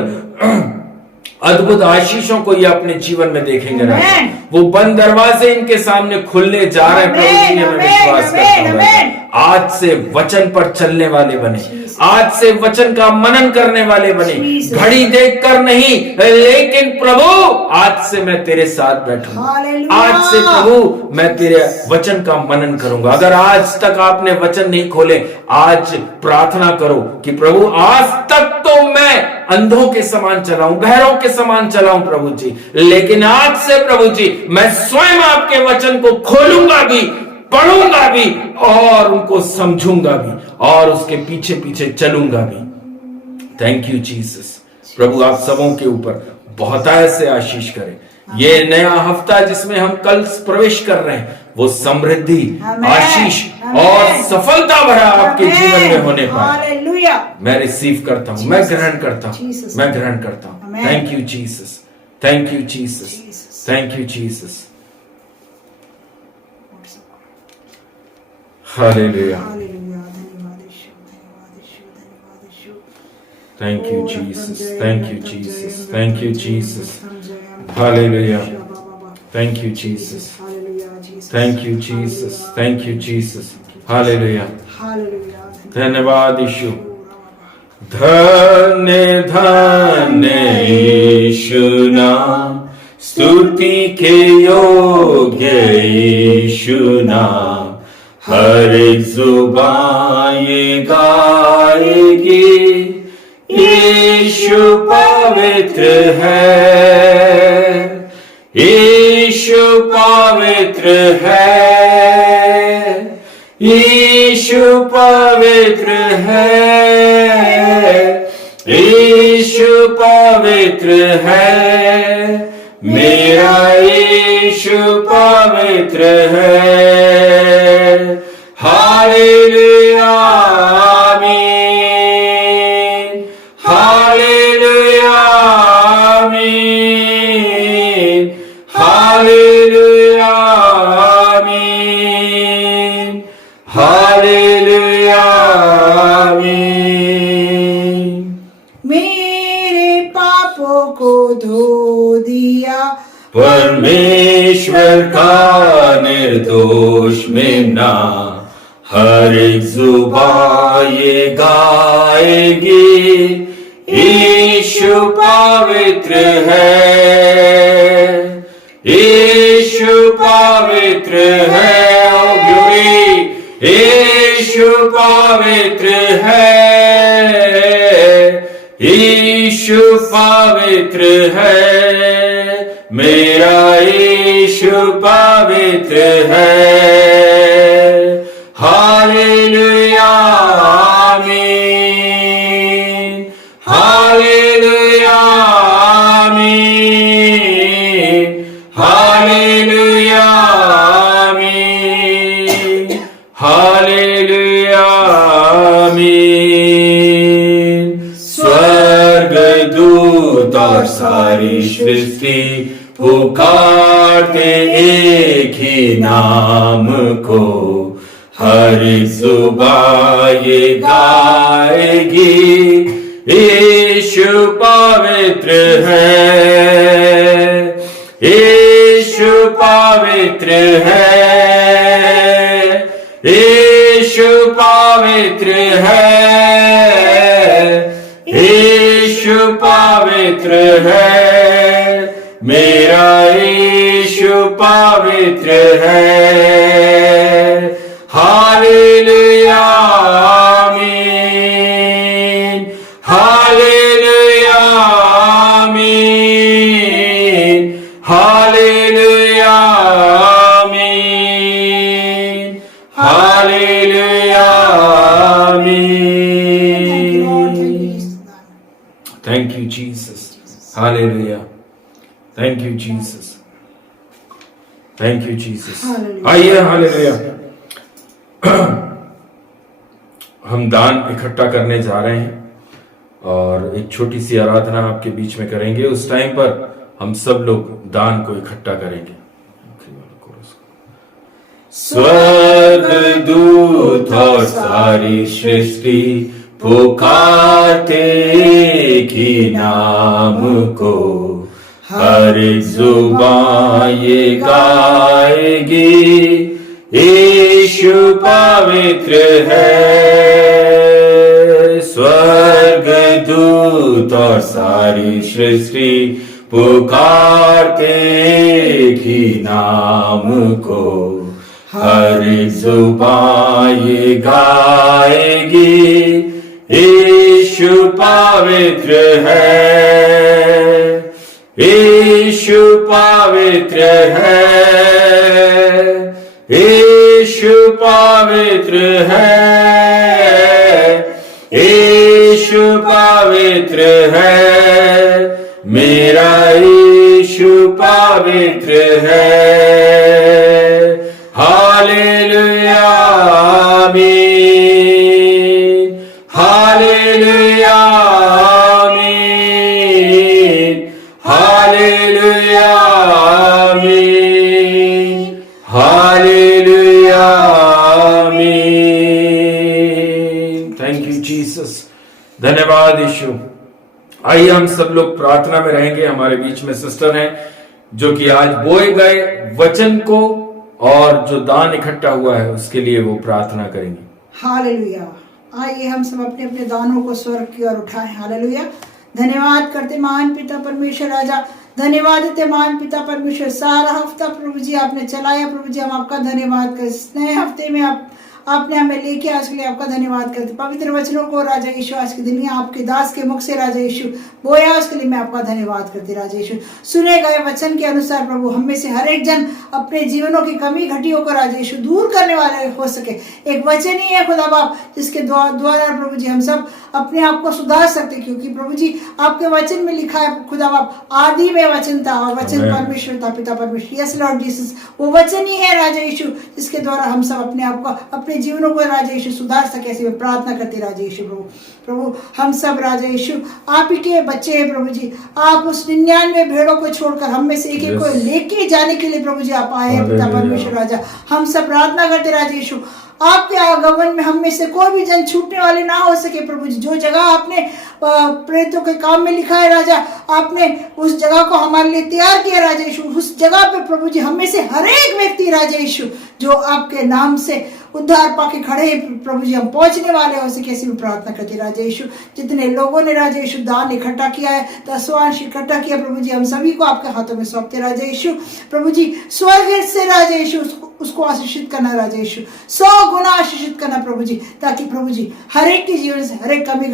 अद्भुत आशीषों को ये अपने जीवन में देखेंगे राजा। वो बंद दरवाजे इनके सामने खुलने जा रहे हैं प्रभु जी, हमें विश्वास करता हूं राजा। आज से वचन पर चलने वाले बने, आज से वचन का मनन करने वाले बने, घड़ी देखकर नहीं लेकिन प्रभु आज से मैं तेरे साथ बैठूंगा। आज से प्रभु मैं तेरे वचन का मनन करूंगा। अगर आज तक आपने वचन नहीं खोले, आज प्रार्थना करो कि प्रभु आज तक तो मैं अंधों के समान चलाऊं, बहरों के समान चलाऊं प्रभु जी, लेकिन आज से प्रभु जी मैं स्वयं आपके वचन को खोलूंगा भी, पढ़ूंगा भी और उनको समझूंगा भी और उसके पीछे पीछे चलूंगा भी। Thank you Jesus. प्रभु आप सबों के ऊपर बहुतायत से आशीष करें। ये नया हफ्ता जिसमें हम कल प्रवेश कर रहे हैं वो समृद्धि, आशीष और सफलता भरा आपके जीवन में होने पाए। मैं रिसीव करता हूं, मैं ग्रहण करता हूं, मैं ग्रहण करता हूं। Thank you Jesus, thank you Jesus, thank you Jesus. हालेलुया। हालेलुया। धन्यवाद यीशु, धन्यवाद यीशु, धन्यवाद यीशु। थैंक यू ओ, जीसस, रत्तम जय, थैंक यू रत्तम जय, जीसस, रत्तम थैंक यू जय, जीसस, रत्तम जय, hallelujah. Baba, Baba. Thank you Jesus, हालेलुया, Jesus. Thank you Jesus, thank you Jesus, हालेलुया। हालेलुया। धन्यवाद यीशु। बाबा। धन्य धन्य यीशु नाम, स्तुति के योग्य यीशु नाम, हर एक जुबान ये गाएगी, यीशु पवित्र है, यीशु पवित्र है, यीशु पवित्र है, यीशु पवित्र है, मेरा यीशु पवित्र है। हालेलुया आमीन, हालेलुया आमीन, हालेलुया आमीन, हालेलुया आमीन। मेरे पापों को धो दिया परमेश्वर का निर्दोष मेमना, हर एक जुबान ये गाएगी, यीशु पवित्र है, यीशु पवित्र है, ओ ग्लोरी, यीशु पवित्र है, यीशु पवित्र है, मेरा यीशु पवित्र है। हालेलुया आमीन, हालेलुया आमीन, हालेलुया आमीन, हालेलुया आमीन। स्वर्गदूत और सारी सृष्टि पुकारते एक ही नाम को, हर जुबान ये गाएगी, यीशु पवित्र है, यीशु पवित्र है, यीशु पवित्र है, यीशु पवित्र है, मेरा यीशु पवित्र है। हालेलुया आमीन, हालेलुया आमीन, हालेलुया आमीन, हालेलुया आमीन। Thank you, Jesus. Hallelujah. Thank you, Jesus. Thank you, Jesus. Hallelujah. आइए हालेलुया। हम दान इकट्ठा करने जा रहे हैं और एक छोटी सी आराधना आपके बीच में करेंगे। उस टाइम पर हम सब लोग दान को इकट्ठा करेंगे। स्वर्गदूत और सारी सृष्टि पुकारते एक ही नाम को, हर जुबान ये गाएगी, यीशु पवित्र है। स्वर्गदूत और सारी सृष्टि पुकारते एक ही नाम को, हर जुबान ये गाएगी, यीशु पवित्र है, यीशु पवित्र है, यीशु पवित्र है, यीशु पवित्र है, मेरा यीशु पवित्र है। हालेलुया आमीन, हालेलुया आमीन, हालेलुया आमीन, हालेलुया आमीन। जीसस, धन्यवाद यीशु। आइए हम सब लोग प्रार्थना में रहेंगे। हमारे बीच में सिस्टर हैं जो कि आज बोए गए वचन को और जो दान इकट्ठा हुआ है उसके लिए वो प्रार्थना करेंगी। हालेलुया। आइए हम सब अपने अपने दानों को स्वर्ग की ओर उठाएं। हालेलुया। धन्यवाद करते महान पिता परमेश्वर राजा, धन्यवाद देते महान पिता परमेश्वर। सारा हफ्ता प्रभु जी आपने चलाया, प्रभु जी हम आपका धन्यवाद करते। इस नए हफ्ते में आपने हमें लेके आज के लिए आपका धन्यवाद करते। पवित्र वचनों को राजा यीशु आज के दिन में आपके दास के मुख से राजा यीशु बोया, उसके लिए मैं आपका धन्यवाद करती राजा यीशु। सुने गए वचन के अनुसार प्रभु हम में से हर एक जन अपने जीवनों की कमी घटियों को राजा यीशु दूर करने वाले हो सके। एक वचन ही है खुदा बाप जिसके द्वारा प्रभु जी हम सब अपने आप को सुधार सकते, क्योंकि प्रभु जी आपके वचन में लिखा है खुदा बाप, आदि में वचन था और वचन परमेश्वर था, पिता परमेश्वर। यस लॉर्ड जीसस, वो वचन ही है राजा यीशु जिसके द्वारा हम सब अपने आप को अपने जीवनों को राजा यीशु सुधार सके। ऐसी मैं प्रार्थना करती राजा यीशु। प्रभु हम सब राजा यीशु आप ही के बच्चे हैं प्रभु जी। आप उस 99 भेड़ों को छोड़कर हम में से एक एक को लेके जाने के लिए प्रभु जी आप आए हैं पिता परमेश्वर राजा। हम सब प्रार्थना करते राजा यीशु आपके आगमन में हम में से कोई भी जन छूटने वाले ना हो सके प्रभु जी। जो जगह आपने प्रेतों के काम में लिखा है राजा, आपने उस जगह को हमारे लिए तैयार किया राजा यीशु। उस जगह पे प्रभु जी हम में से हर एक व्यक्ति राजा यीशु जो आपके नाम से उद्धार पाके खड़े हैं प्रभु जी, हम पहुंचने वाले हो सके ऐसी भी प्रार्थना करते राजा यीशु। जितने लोगों ने राजा यीशु दान इकट्ठा किया है, दसवांश इकट्ठा किया प्रभु जी, हम सभी को आपके हाथों में सौंपते राजा यीशु। प्रभु जी स्वर्ग से राजा यीशु उसको आशीषित करना राजा यीशु, 100 गुना आशीषित करना प्रभु जी, ताकि प्रभु जी हर एक के जीवन से हर एक कमी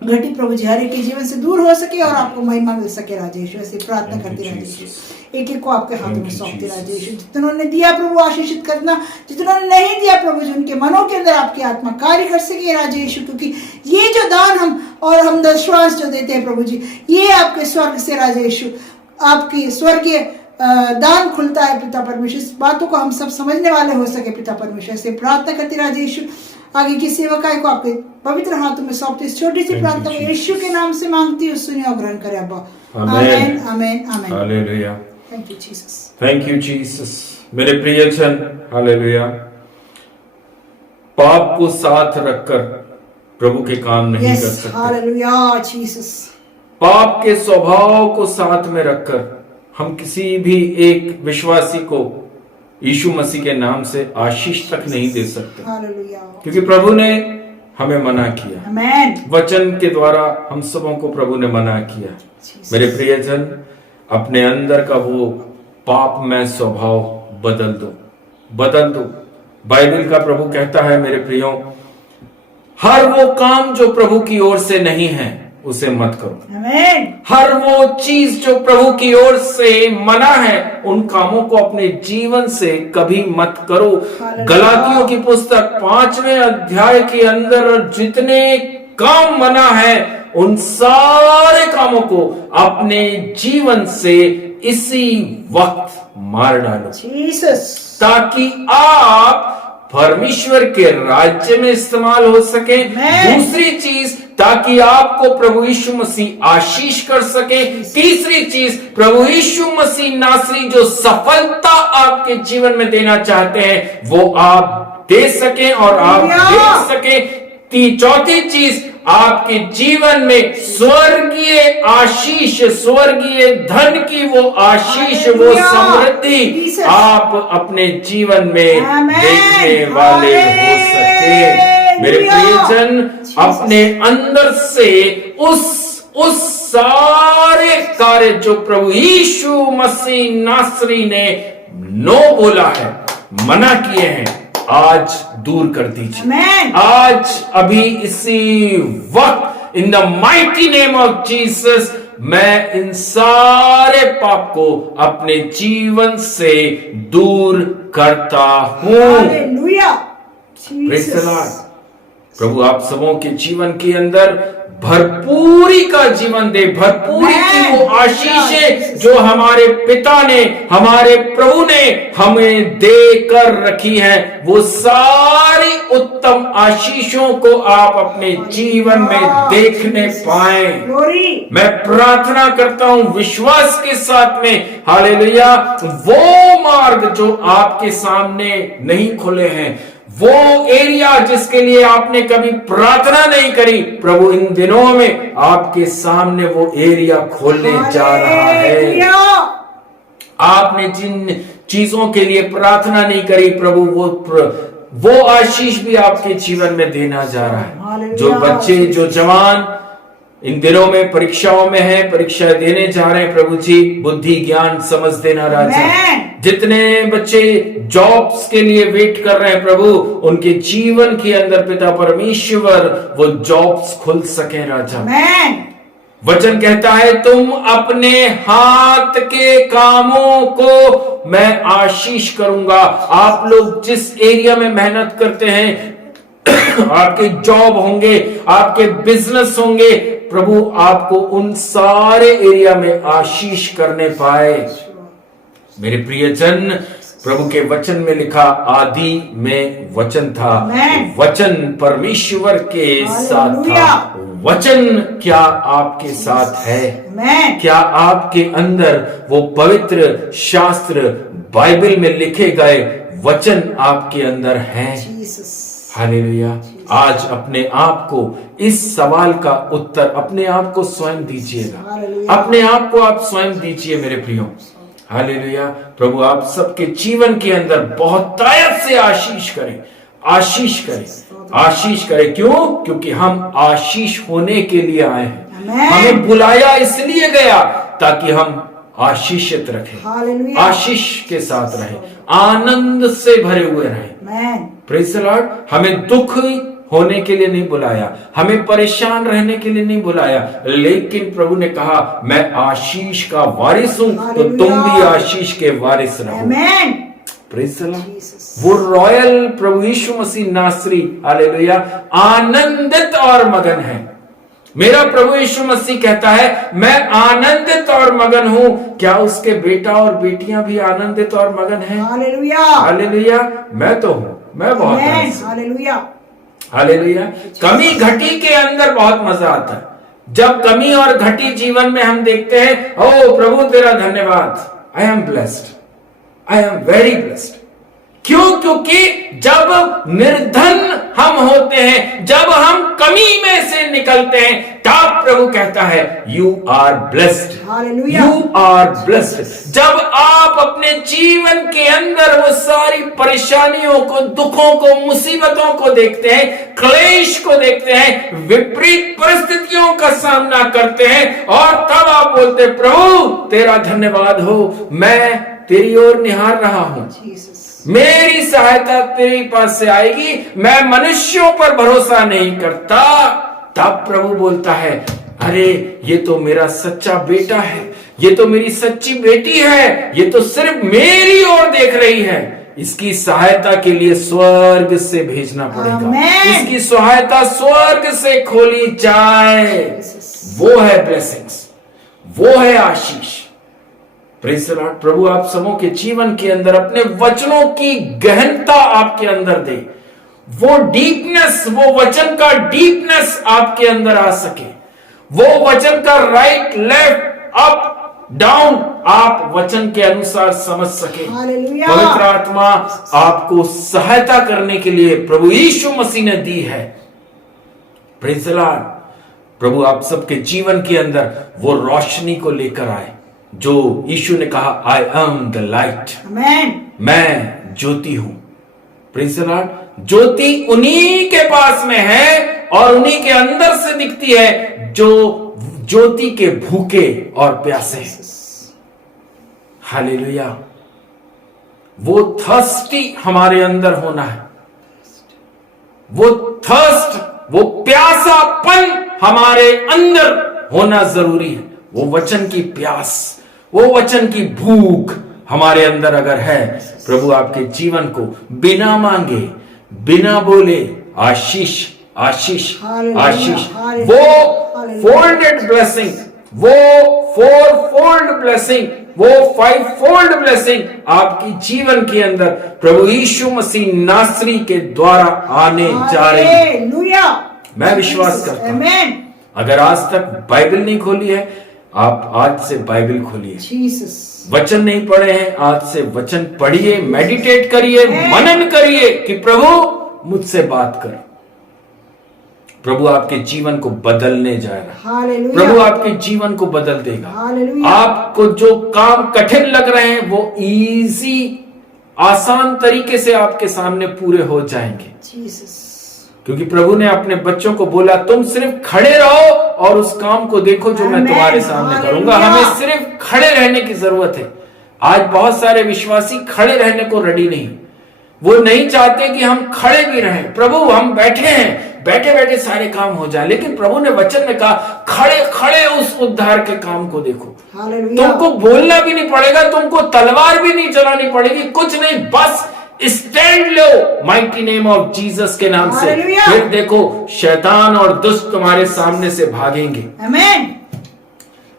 घटी प्रभु जी हर एक के जीवन से दूर हो सके और आपको महिमा मिल सके राजा यीशु। ऐसी प्रार्थना करते राजा यीशु। एक एक को आपके हाथों में सौंपते राजा यीशु। जितनों ने दिया प्रभु आशीषित करना, जितनों ने नहीं दिया प्रभु जी उनके मनों के अंदर आपकी आत्मा कार्य कर सके राजा यीशु, क्योंकि ये जो दान हम दशवांश जो देते हैं प्रभु जी, ये आपके स्वर्ग से राजा यीशु आपकी स्वर्गीय दान खुलता है पिता परमेश्वर। इस बातों को हम सब समझने वाले हो सके पिता परमेश्वर। से प्रार्थना करती राजा यीशु। आगे की सेवकाई को आपके पवित्र हाथों में सौंपते इस छोटी सी प्रार्थना को यीशु के नाम से मांगती हूँ, सुनिए और ग्रहण करें अब्बा। आमेन आमेन आमेन। हालेलुया। Thank you Jesus. Thank you Jesus. मेरे प्रियजन, हालेलुया, पाप को साथ रखकर प्रभु के काम नहीं कर सकते। Hallelujah Jesus. पाप के स्वभाव को साथ में रखकर हम किसी भी एक विश्वासी को यीशु मसीह के नाम से आशीष तक नहीं दे सकते, हालेलुया, क्योंकि प्रभु ने हमें मना किया। आमेन। वचन के द्वारा हम सबों को प्रभु ने मना किया। मेरे प्रियजन, अपने अंदर का वो पापमय स्वभाव बदल दो। बाइबल का प्रभु कहता है मेरे प्रियो, हर वो काम जो प्रभु की ओर से नहीं है उसे मत करो। आमेन। हर वो चीज जो प्रभु की ओर से मना है उन कामों को अपने जीवन से कभी मत करो। गलातियों की पुस्तक 5वें अध्याय के अंदर जितने काम मना है उन सारे कामों को अपने जीवन से इसी वक्त मार डालो, जीसस, ताकि आप परमेश्वर के राज्य में इस्तेमाल हो सके। दूसरी चीज, ताकि आपको प्रभु यीशु मसीह आशीष कर सके। तीसरी चीज, प्रभु यीशु मसीह नासरी जो सफलता आपके जीवन में देना चाहते हैं वो आप दे सके और आप देख सके। चौथी चीज, आपके जीवन में स्वर्गीय आशीष, स्वर्गीय धन की वो आशीष, वो समृद्धि आप अपने जीवन में देखने वाले हो सके। मेरे प्रियजन, अपने अंदर से उस सारे कार्य जो प्रभु यीशु मसीह नासरी ने नो बोला है, मना किए हैं, आज दूर कर दीजिए। आज अभी इसी वक्त in the mighty name of Jesus मैं इन सारे पाप को अपने जीवन से दूर करता हूं। हालेलुया। Praise the Lord. प्रभु आप सबों के जीवन के अंदर भरपूरी का जीवन दे, भरपूरी की वो आशीषें जो हमारे पिता ने, हमारे प्रभु ने हमें देकर रखी है, वो सारी उत्तम आशीषों को आप अपने जीवन में देखने पाए। मैं प्रार्थना करता हूं विश्वास के साथ में, हालेलुया, वो मार्ग जो आपके सामने नहीं खुले हैं, वो एरिया जिसके लिए आपने कभी प्रार्थना नहीं करी, प्रभु इन दिनों में आपके सामने वो एरिया खोलने जा रहा है। हालेलुया। आपने जिन चीजों के लिए प्रार्थना नहीं करी, प्रभु वो आशीष भी आपके जीवन में देना जा रहा है। हालेलुया। जो बच्चे, जो जवान इन दिनों में परीक्षाओं में हैं, परीक्षाएं देने जा रहे हैं, प्रभु जी बुद्धि ज्ञान समझ देना राजा। आमेन। जितने बच्चे जॉब्स के लिए वेट कर रहे हैं, प्रभु उनके जीवन के अंदर पिता परमेश्वर वो जॉब्स खुल सके राजा। आमेन। वचन कहता है तुम अपने हाथ के कामों को मैं आशीष करूंगा। आप लोग जिस एरिया में मेहनत करते हैं, आपके जॉब होंगे, आपके बिजनेस होंगे, प्रभु आपको उन सारे एरिया में आशीष करने पाए। मेरे प्रियजन, प्रभु के वचन में लिखा आदि में वचन था, आमेन। वचन परमेश्वर के साथ था। वचन क्या आपके साथ है? आमेन। क्या आपके अंदर वो पवित्र शास्त्र बाइबल में लिखे गए वचन आपके अंदर हैं? जीसस। हालेलुया। आज अपने आप को इस सवाल का उत्तर अपने आप को स्वयं दीजिएगा। हालेलुया। अपने आप को आप स्वयं दीजिए मेरे प्रियो। हालेलुया। प्रभु आप सबके जीवन के अंदर बहुत ताकत से आशीष करें, आशीष करें, आशीष करें। क्यों? क्योंकि हम आशीष होने के लिए आए हैं। आमेन। हमें बुलाया इसलिए गया ताकि हम आशीषित रखें, हालेलुया। आशीष के साथ रहें, आनंद से भरे हुए रहें। आमेन। Praise the Lord. हमें दुख होने के लिए नहीं बुलाया, हमें परेशान रहने के लिए नहीं बुलाया, लेकिन प्रभु ने कहा मैं आशीष का वारिस हूं, तो तुम भी आशीष के वारिस रहो। आमेन। Praise the Lord. वो रॉयल प्रभु यीशु मसीह नासरी, हालेलुया, आनंदित और मगन है। मेरा प्रभु यीशु मसीह कहता है मैं आनंदित और मगन हूं। क्या उसके बेटा और बेटियां भी आनंदित और मगन हैं? हालेलुया। हालेलुया। मैं तो हूं, मैं बहुत आमेन। आनंदित हूं। हालेलुया। हालेलुया। कमी घटी के अंदर बहुत मजा आता है। जब कमी और घटी जीवन में हम देखते हैं, ओ प्रभु तेरा धन्यवाद, I am blessed, I am very blessed. क्यों? क्योंकि जब निर्धन हम होते हैं, जब हम कमी में से निकलते हैं, तब प्रभु कहता है you are blessed, hallelujah. You are blessed. जब आप अपने जीवन के अंदर वो सारी परेशानियों को, दुखों को, मुसीबतों को देखते हैं, क्लेश को देखते हैं, विपरीत परिस्थितियों का सामना करते हैं, और तब आप बोलते प्रभु तेरा धन्यवाद हो, मैं तेरी ओर निहार रहा हूं, जीसस। मेरी सहायता तेरे पास से आएगी, मैं मनुष्यों पर भरोसा नहीं करता। तब प्रभु बोलता है अरे ये तो मेरा सच्चा बेटा है, ये तो मेरी सच्ची बेटी है, ये तो सिर्फ मेरी ओर देख रही है, इसकी सहायता के लिए स्वर्ग से भेजना पड़ेगा, आमेन। इसकी सहायता स्वर्ग से खोली जाए। वो है ब्लेसिंग्स, वो है आशीष। Praise the Lord. प्रभु आप सबों के जीवन के अंदर अपने वचनों की गहनता आपके अंदर दे, वो डीपनेस, वो वचन का डीपनेस आपके अंदर आ सके, वो वचन का राइट, लेफ्ट, अप, डाउन आप वचन के अनुसार समझ सके। हालेलुया। पवित्र आत्मा आपको सहायता करने के लिए प्रभु यीशु मसीह ने दी है। Praise the Lord. प्रभु आप सबके जीवन के अंदर वो रोशनी को लेकर आए जो यीशु ने कहा आई एम द लाइट, आमेन। मैं ज्योति हूं। Praise the Lord. ज्योति उन्हीं के पास में है और उन्हीं के अंदर से दिखती है जो ज्योति के भूखे और प्यासे हैं। हालेलुया। वो थर्स्टी हमारे अंदर होना है, वो थर्स्ट, वो प्यासापन हमारे अंदर होना जरूरी है। वो वचन की प्यास, वो वचन की भूख हमारे अंदर अगर है, प्रभु आपके जीवन को बिना मांगे, बिना बोले आशीष, आशीष, हालेलुया, आशीष, हालेलुया, वो हालेलुया। फोल्डेड ब्लेसिंग, वो 4-fold ब्लेसिंग, वो 5-fold ब्लेसिंग आपकी जीवन के अंदर प्रभु यीशु मसीह नासरी के द्वारा आने जा रही है। हालेलुया। मैं विश्वास करता हूं। आमेन। अगर आज तक बाइबल नहीं खोली है, आप आज से बाइबल खोलिए। जीसस। वचन नहीं पढ़े हैं, आज से वचन पढ़िए, मेडिटेट करिए, मनन करिए कि प्रभु मुझसे बात कर। प्रभु आपके जीवन को बदलने जा रहा है। हालेलुया। प्रभु आपके जीवन को बदल देगा। हालेलुया। आपको जो काम कठिन लग रहे हैं वो इजी, आसान तरीके से आपके सामने पूरे हो जाएंगे, जीसस। क्योंकि प्रभु ने अपने बच्चों को बोला तुम सिर्फ खड़े रहो और उस काम को देखो जो मैं तुम्हारे सामने करूंगा। हमें सिर्फ खड़े रहने की जरूरत है। आज बहुत सारे विश्वासी खड़े रहने को रेडी नहीं, वो नहीं चाहते कि हम खड़े भी रहें। प्रभु हम बैठे हैं, बैठे बैठे सारे काम हो जाए, लेकिन प्रभु ने वचन में कहा खड़े खड़े उस उद्धार के काम को देखो। हालेलुया। तुमको बोलना भी नहीं पड़ेगा, तुमको तलवार भी नहीं चलानी पड़ेगी, कुछ नहीं, bus stand low mighty name of Jesus के नाम से। हालेलुया। फिर देखो शैतान और दुष्ट तुम्हारे सामने से भागेंगे। आमीन।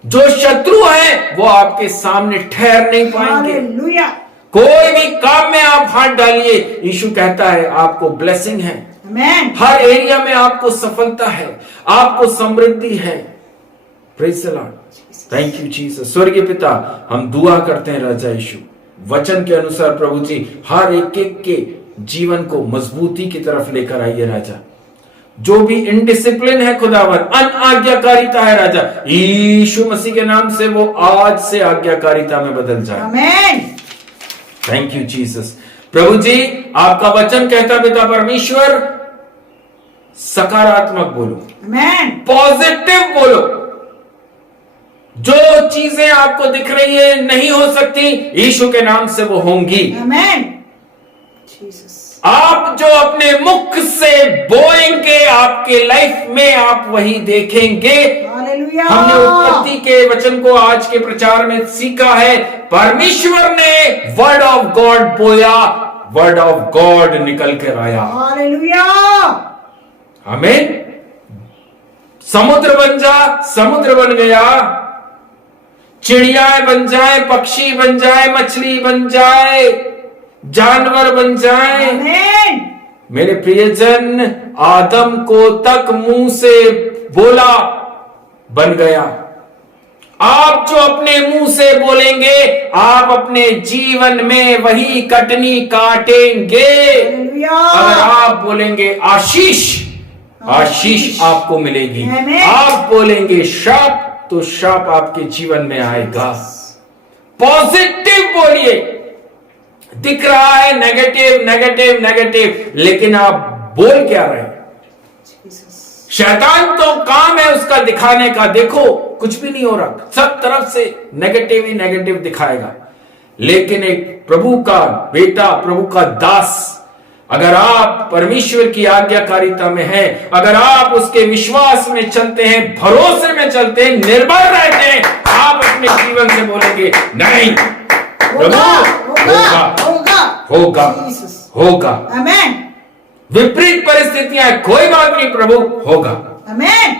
जो शत्रु है वो आपके सामने ठहर नहीं पाएंगे। हालेलुया। कोई भी काम में आप हाथ डालिए, यीशु कहता है आपको ब्लेसिंग है। आमीन। हर एरिया में आपको सफलता है, आपको समृद्धि है। Praise the Lord. Thank you Jesus. स्वर्गीय पिता, हम दुआ करते हैं राजा यीशु, वचन के अनुसार प्रभु जी हर एक एक के जीवन को मजबूती की तरफ लेकर आइए राजा। जो भी इनडिसिप्लिन है खुदावन, अनाज्ञाकारिता है राजा, यीशु मसीह के नाम से वो आज से आज्ञाकारिता में बदल जाए। आमीन। Thank you Jesus. प्रभु जी आपका वचन कहता पिता परमेश्वर सकारात्मक बोलो, आमीन। पॉजिटिव बोलो। जो चीजें आपको दिख रही है नहीं हो सकती, यीशु के नाम से वो होंगी। आमीन। जीसस। आप जो अपने मुख से बोएंगे आपके लाइफ में आप वही देखेंगे। हालेलुया। हमने उत्पत्ति के वचन को आज के प्रचार में सीखा है, परमेश्वर ने वर्ड ऑफ गॉड बोया, वर्ड ऑफ गॉड निकल कर आया। हालेलुया। आमीन। समुद्र बन जा, समुद्र बन गया। चिड़ियाएं बन जाए, पक्षी बन जाए, मछली बन जाए, जानवर बन जाए। आमीन। मेरे प्रियजन, आदम को तक मुंह से बोला बन गया। आप जो अपने मुंह से बोलेंगे आप अपने जीवन में वही कटनी काटेंगे। हालेलुया। अगर आप बोलेंगे आशीष, आशीष आपको मिलेगी। आमीन। आप बोलेंगे शाप, तो शाप आपके जीवन में आएगा। पॉजिटिव बोलिए। दिख रहा है नेगेटिव नेगेटिव नेगेटिव, लेकिन आप बोल क्या रहे हैं? शैतान तो काम है उसका दिखाने का, देखो कुछ भी नहीं हो रहा, सब तरफ से नेगेटिव ही नेगेटिव दिखाएगा। लेकिन एक प्रभु का बेटा, प्रभु का दास, अगर आप परमेश्वर की आज्ञाकारिता में हैं, अगर आप उसके विश्वास में चलते हैं, भरोसे में चलते हैं, निर्भर रहते हैं, आप अपने जीवन से बोलेंगे नहीं प्रभु होगा, होगा। आमीन। विपरीत परिस्थितियां, कोई बात नहीं प्रभु, होगा, आमीन।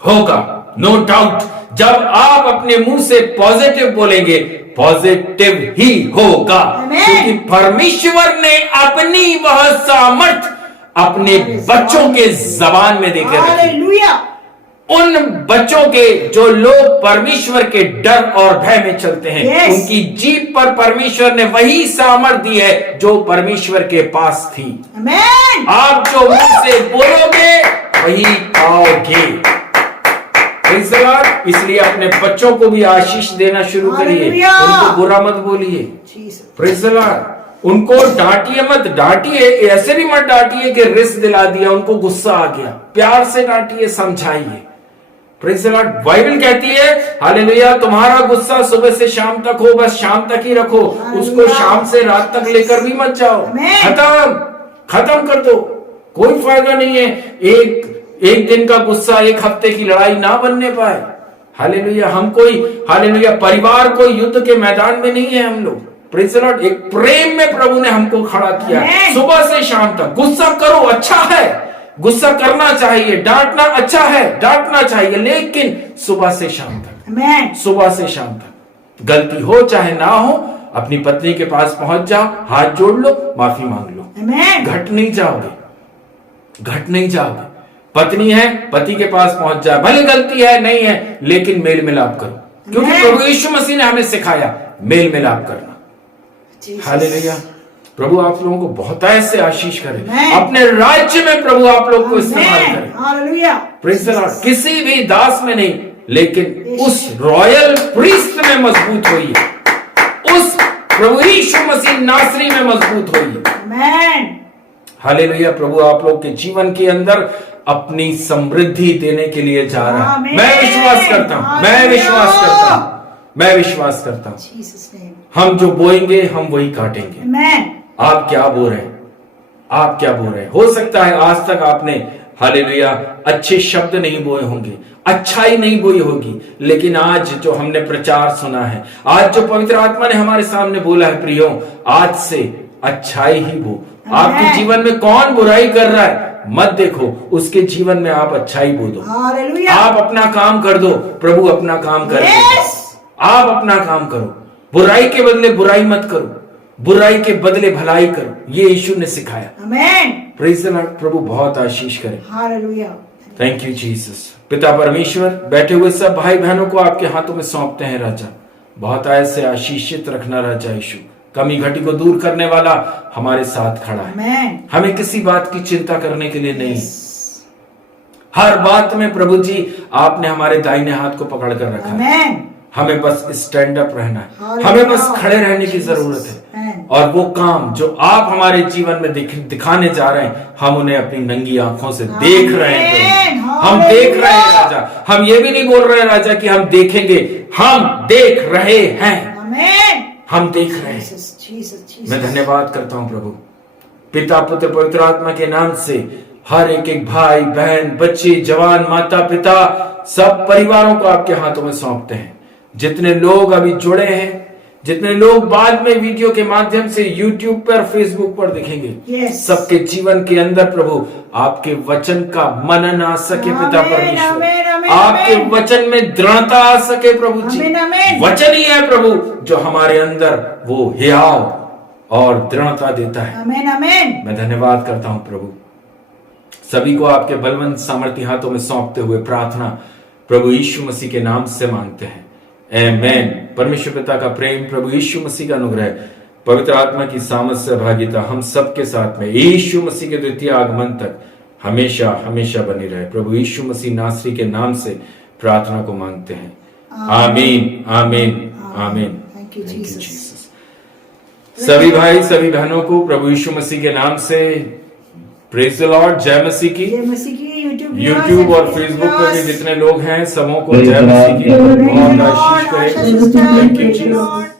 होगा, नो डाउट। जब आप अपने मुंह से पॉजिटिव बोलेंगे, पॉजिटिव ही होगा, क्योंकि परमेश्वर ने अपनी वह सामर्थ अपने बच्चों के जबान में देकर रखी। हालेलुया। उन बच्चों के जो लोग परमेश्वर के डर और भय में चलते हैं, Yes. उनकी जीभ पर परमेश्वर ने वही सामर्थ दी है जो परमेश्वर के पास थी। आमीन। आप जो मुंह से बोलोगे वही पाओगे। Praise the Lord। इसलिए अपने बच्चों को भी आशीष देना शुरू करिए, Hallelujah। उनको बुरा मत बोलिए। जीसस। Praise the Lord। उनको डांटिए मत, डांटिए ऐसे भी मत डांटिए कि रिस दिला दिया, उनको गुस्सा आ गया। प्यार से डांटिए, समझाइए। Praise the Lord. बाइबल कहती है हालेलुया, तुम्हारा गुस्सा सुबह से शाम तक हो, बस शाम तक ही रखो, उसको शाम से रात तक लेकर भी मत जाओ। खत्म कर दो, कोई फायदा नहीं है। एक दिन का गुस्सा एक हफ्ते की लड़ाई ना बनने पाए। हालेलुया। हम कोई हालेलुया परिवार को युद्ध के मैदान में नहीं है हम लोग। Praise the Lord. एक प्रेम में प्रभु ने हमको खड़ा किया। सुबह से शाम तक गुस्सा करो, अच्छा है, गुस्सा करना चाहिए, डांटना अच्छा है, डांटना चाहिए, लेकिन सुबह से शाम तक। आमीन। सुबह से शाम तक गलती हो चाहे ना हो, अपनी पत्नी के पास पहुंच जाओ, हाथ जोड़ लो, माफी मांग लो। आमीन। घट नहीं जाओगे, घट नहीं जाओगे। पत्नी है, पति के पास पहुंच जाए, भले गलती है नहीं है, लेकिन मेल मिलाप करो, क्योंकि प्रभु यीशु मसीह ने हमें सिखाया मेल मिलाप करना। हालेलुया। प्रभु आप लोगों को बहुत ऐसे आशीष करे, Amen. अपने राज्य में प्रभु आप लोग को इस्तेमाल करे। हालेलुया। Praise the Lord. किसी भी दास में नहीं, लेकिन उस रॉयल प्रीस्ट में मजबूत होइए, उस प्रभु यीशु मसीह नासरी में मजबूत होइए। आमेन। हालेलुया। प्रभु आप लोग के जीवन के अंदर अपनी समृद्धि देने के लिए जा रहा है। आमीन। मैं विश्वास करता हूं, मैं विश्वास करता हूं, मैं विश्वास करता हूं। Jesus name. हम जो बोएंगे हम वही काटेंगे। आमेन। आप क्या बो रहे हैं? आप क्या बो रहे हैं? हो सकता है आज तक आपने हालेलुया अच्छे शब्द नहीं बोए होंगे, अच्छाई नहीं बोई होगी, लेकिन आज जो हमने प्रचार सुना है, आज जो पवित्र आत्मा ने हमारे सामने बोला है, प्रियो आज से अच्छाई ही बो। आपके जीवन में कौन बुराई कर रहा है मत देखो, उसके जीवन में आप अच्छाई बो दो। हालेलुया। आप अपना काम कर दो, प्रभु अपना काम कर Yes. आप अपना काम करो। बुराई के बदले बुराई मत करो, बुराई के बदले भलाई करो। ये यीशु ने सिखाया। आमेन। Praise the Lord. प्रभु बहुत आशीष करे। हालेलुया। Thank you Jesus. पिता परमेश्वर, बैठे हुए सब भाई बहनों को आपके हाथों में सौंपते हैं राजा। बहुत ऐसे आशीषित रखना राजा यीशु। कमी घटी को दूर करने वाला हमारे साथ खड़ा है। आमेन। हमें किसी बात की चिंता करने के लिए नहीं, हर बात में प्रभु जी आपने हमारे दाहिने हाथ को पकड़ कर रखा है। आमेन। हमें बस स्टैंड अप रहना है, हालेलुया। हमें बस खड़े रहने की जरूरत है। आमेन। और वो काम जो आप हमारे जीवन में दिखाने जा रहे हैं, हम उन्हें अपनी नंगी आंखों से देख रहे हैं। आमेन। हम देख रहे हैं राजा। हम ये भी नहीं बोल रहे हैं राजा कि हम देखेंगे, हम देख रहे हैं। आमेन। हम देख रहे हैं। Jesus, Jesus, Jesus. मैं धन्यवाद करता हूं प्रभु, पिता पुत्र पवित्र आत्मा के नाम से हर एक भाई बहन, बच्चे, जवान, माता पिता, सब परिवारों को आपके हाथों में सौंपते हैं। जितने लोग अभी जुड़े हैं, जितने लोग बाद में वीडियो के माध्यम से YouTube पर, फेसबुक पर देखेंगे, Yes. सबके जीवन के अंदर प्रभु आपके वचन का मनन आ सके। पिता आमेन, परमेश्वर, आमेन, आमेन, आपके आमेन। वचन में दृढ़ता आ सके प्रभु जी। आमेन, आमेन। वचन ही है प्रभु जो हमारे अंदर वो हियाव और दृढ़ता देता है। आमेन। आमेन। मैं धन्यवाद करता हूं प्रभु। सभी को आपके बलवंत सामर्थी हाथों में सौंपते हुए प्रार्थना प्रभु यीशु मसीह के नाम से मांगते हैं। आमेन। परमेश्वर पिता का प्रेम, प्रभु यीशु मसीह का अनुग्रह, पवित्र आत्मा की सामर्थ सहभागिता हम सबके साथ में यीशु मसीह के द्वितीय आगमन तक हमेशा हमेशा बनी रहे। प्रभु यीशु मसीह नासरी के नाम से प्रार्थना को मांगते हैं। आमीन, आमीन, आमीन। Thank you, Jesus. जीसस। सभी भाई सभी बहनों को प्रभु यीशु मसीह के नाम से प्रेज द लॉर्ड, जय मसीह की। जय मसीह की। YouTube और Facebook पे भी जितने लोग हैं सबों को Praise जय the मसीह Lord. की। बहुत आशीष करे। Praise the Lord. Thank you, Jesus.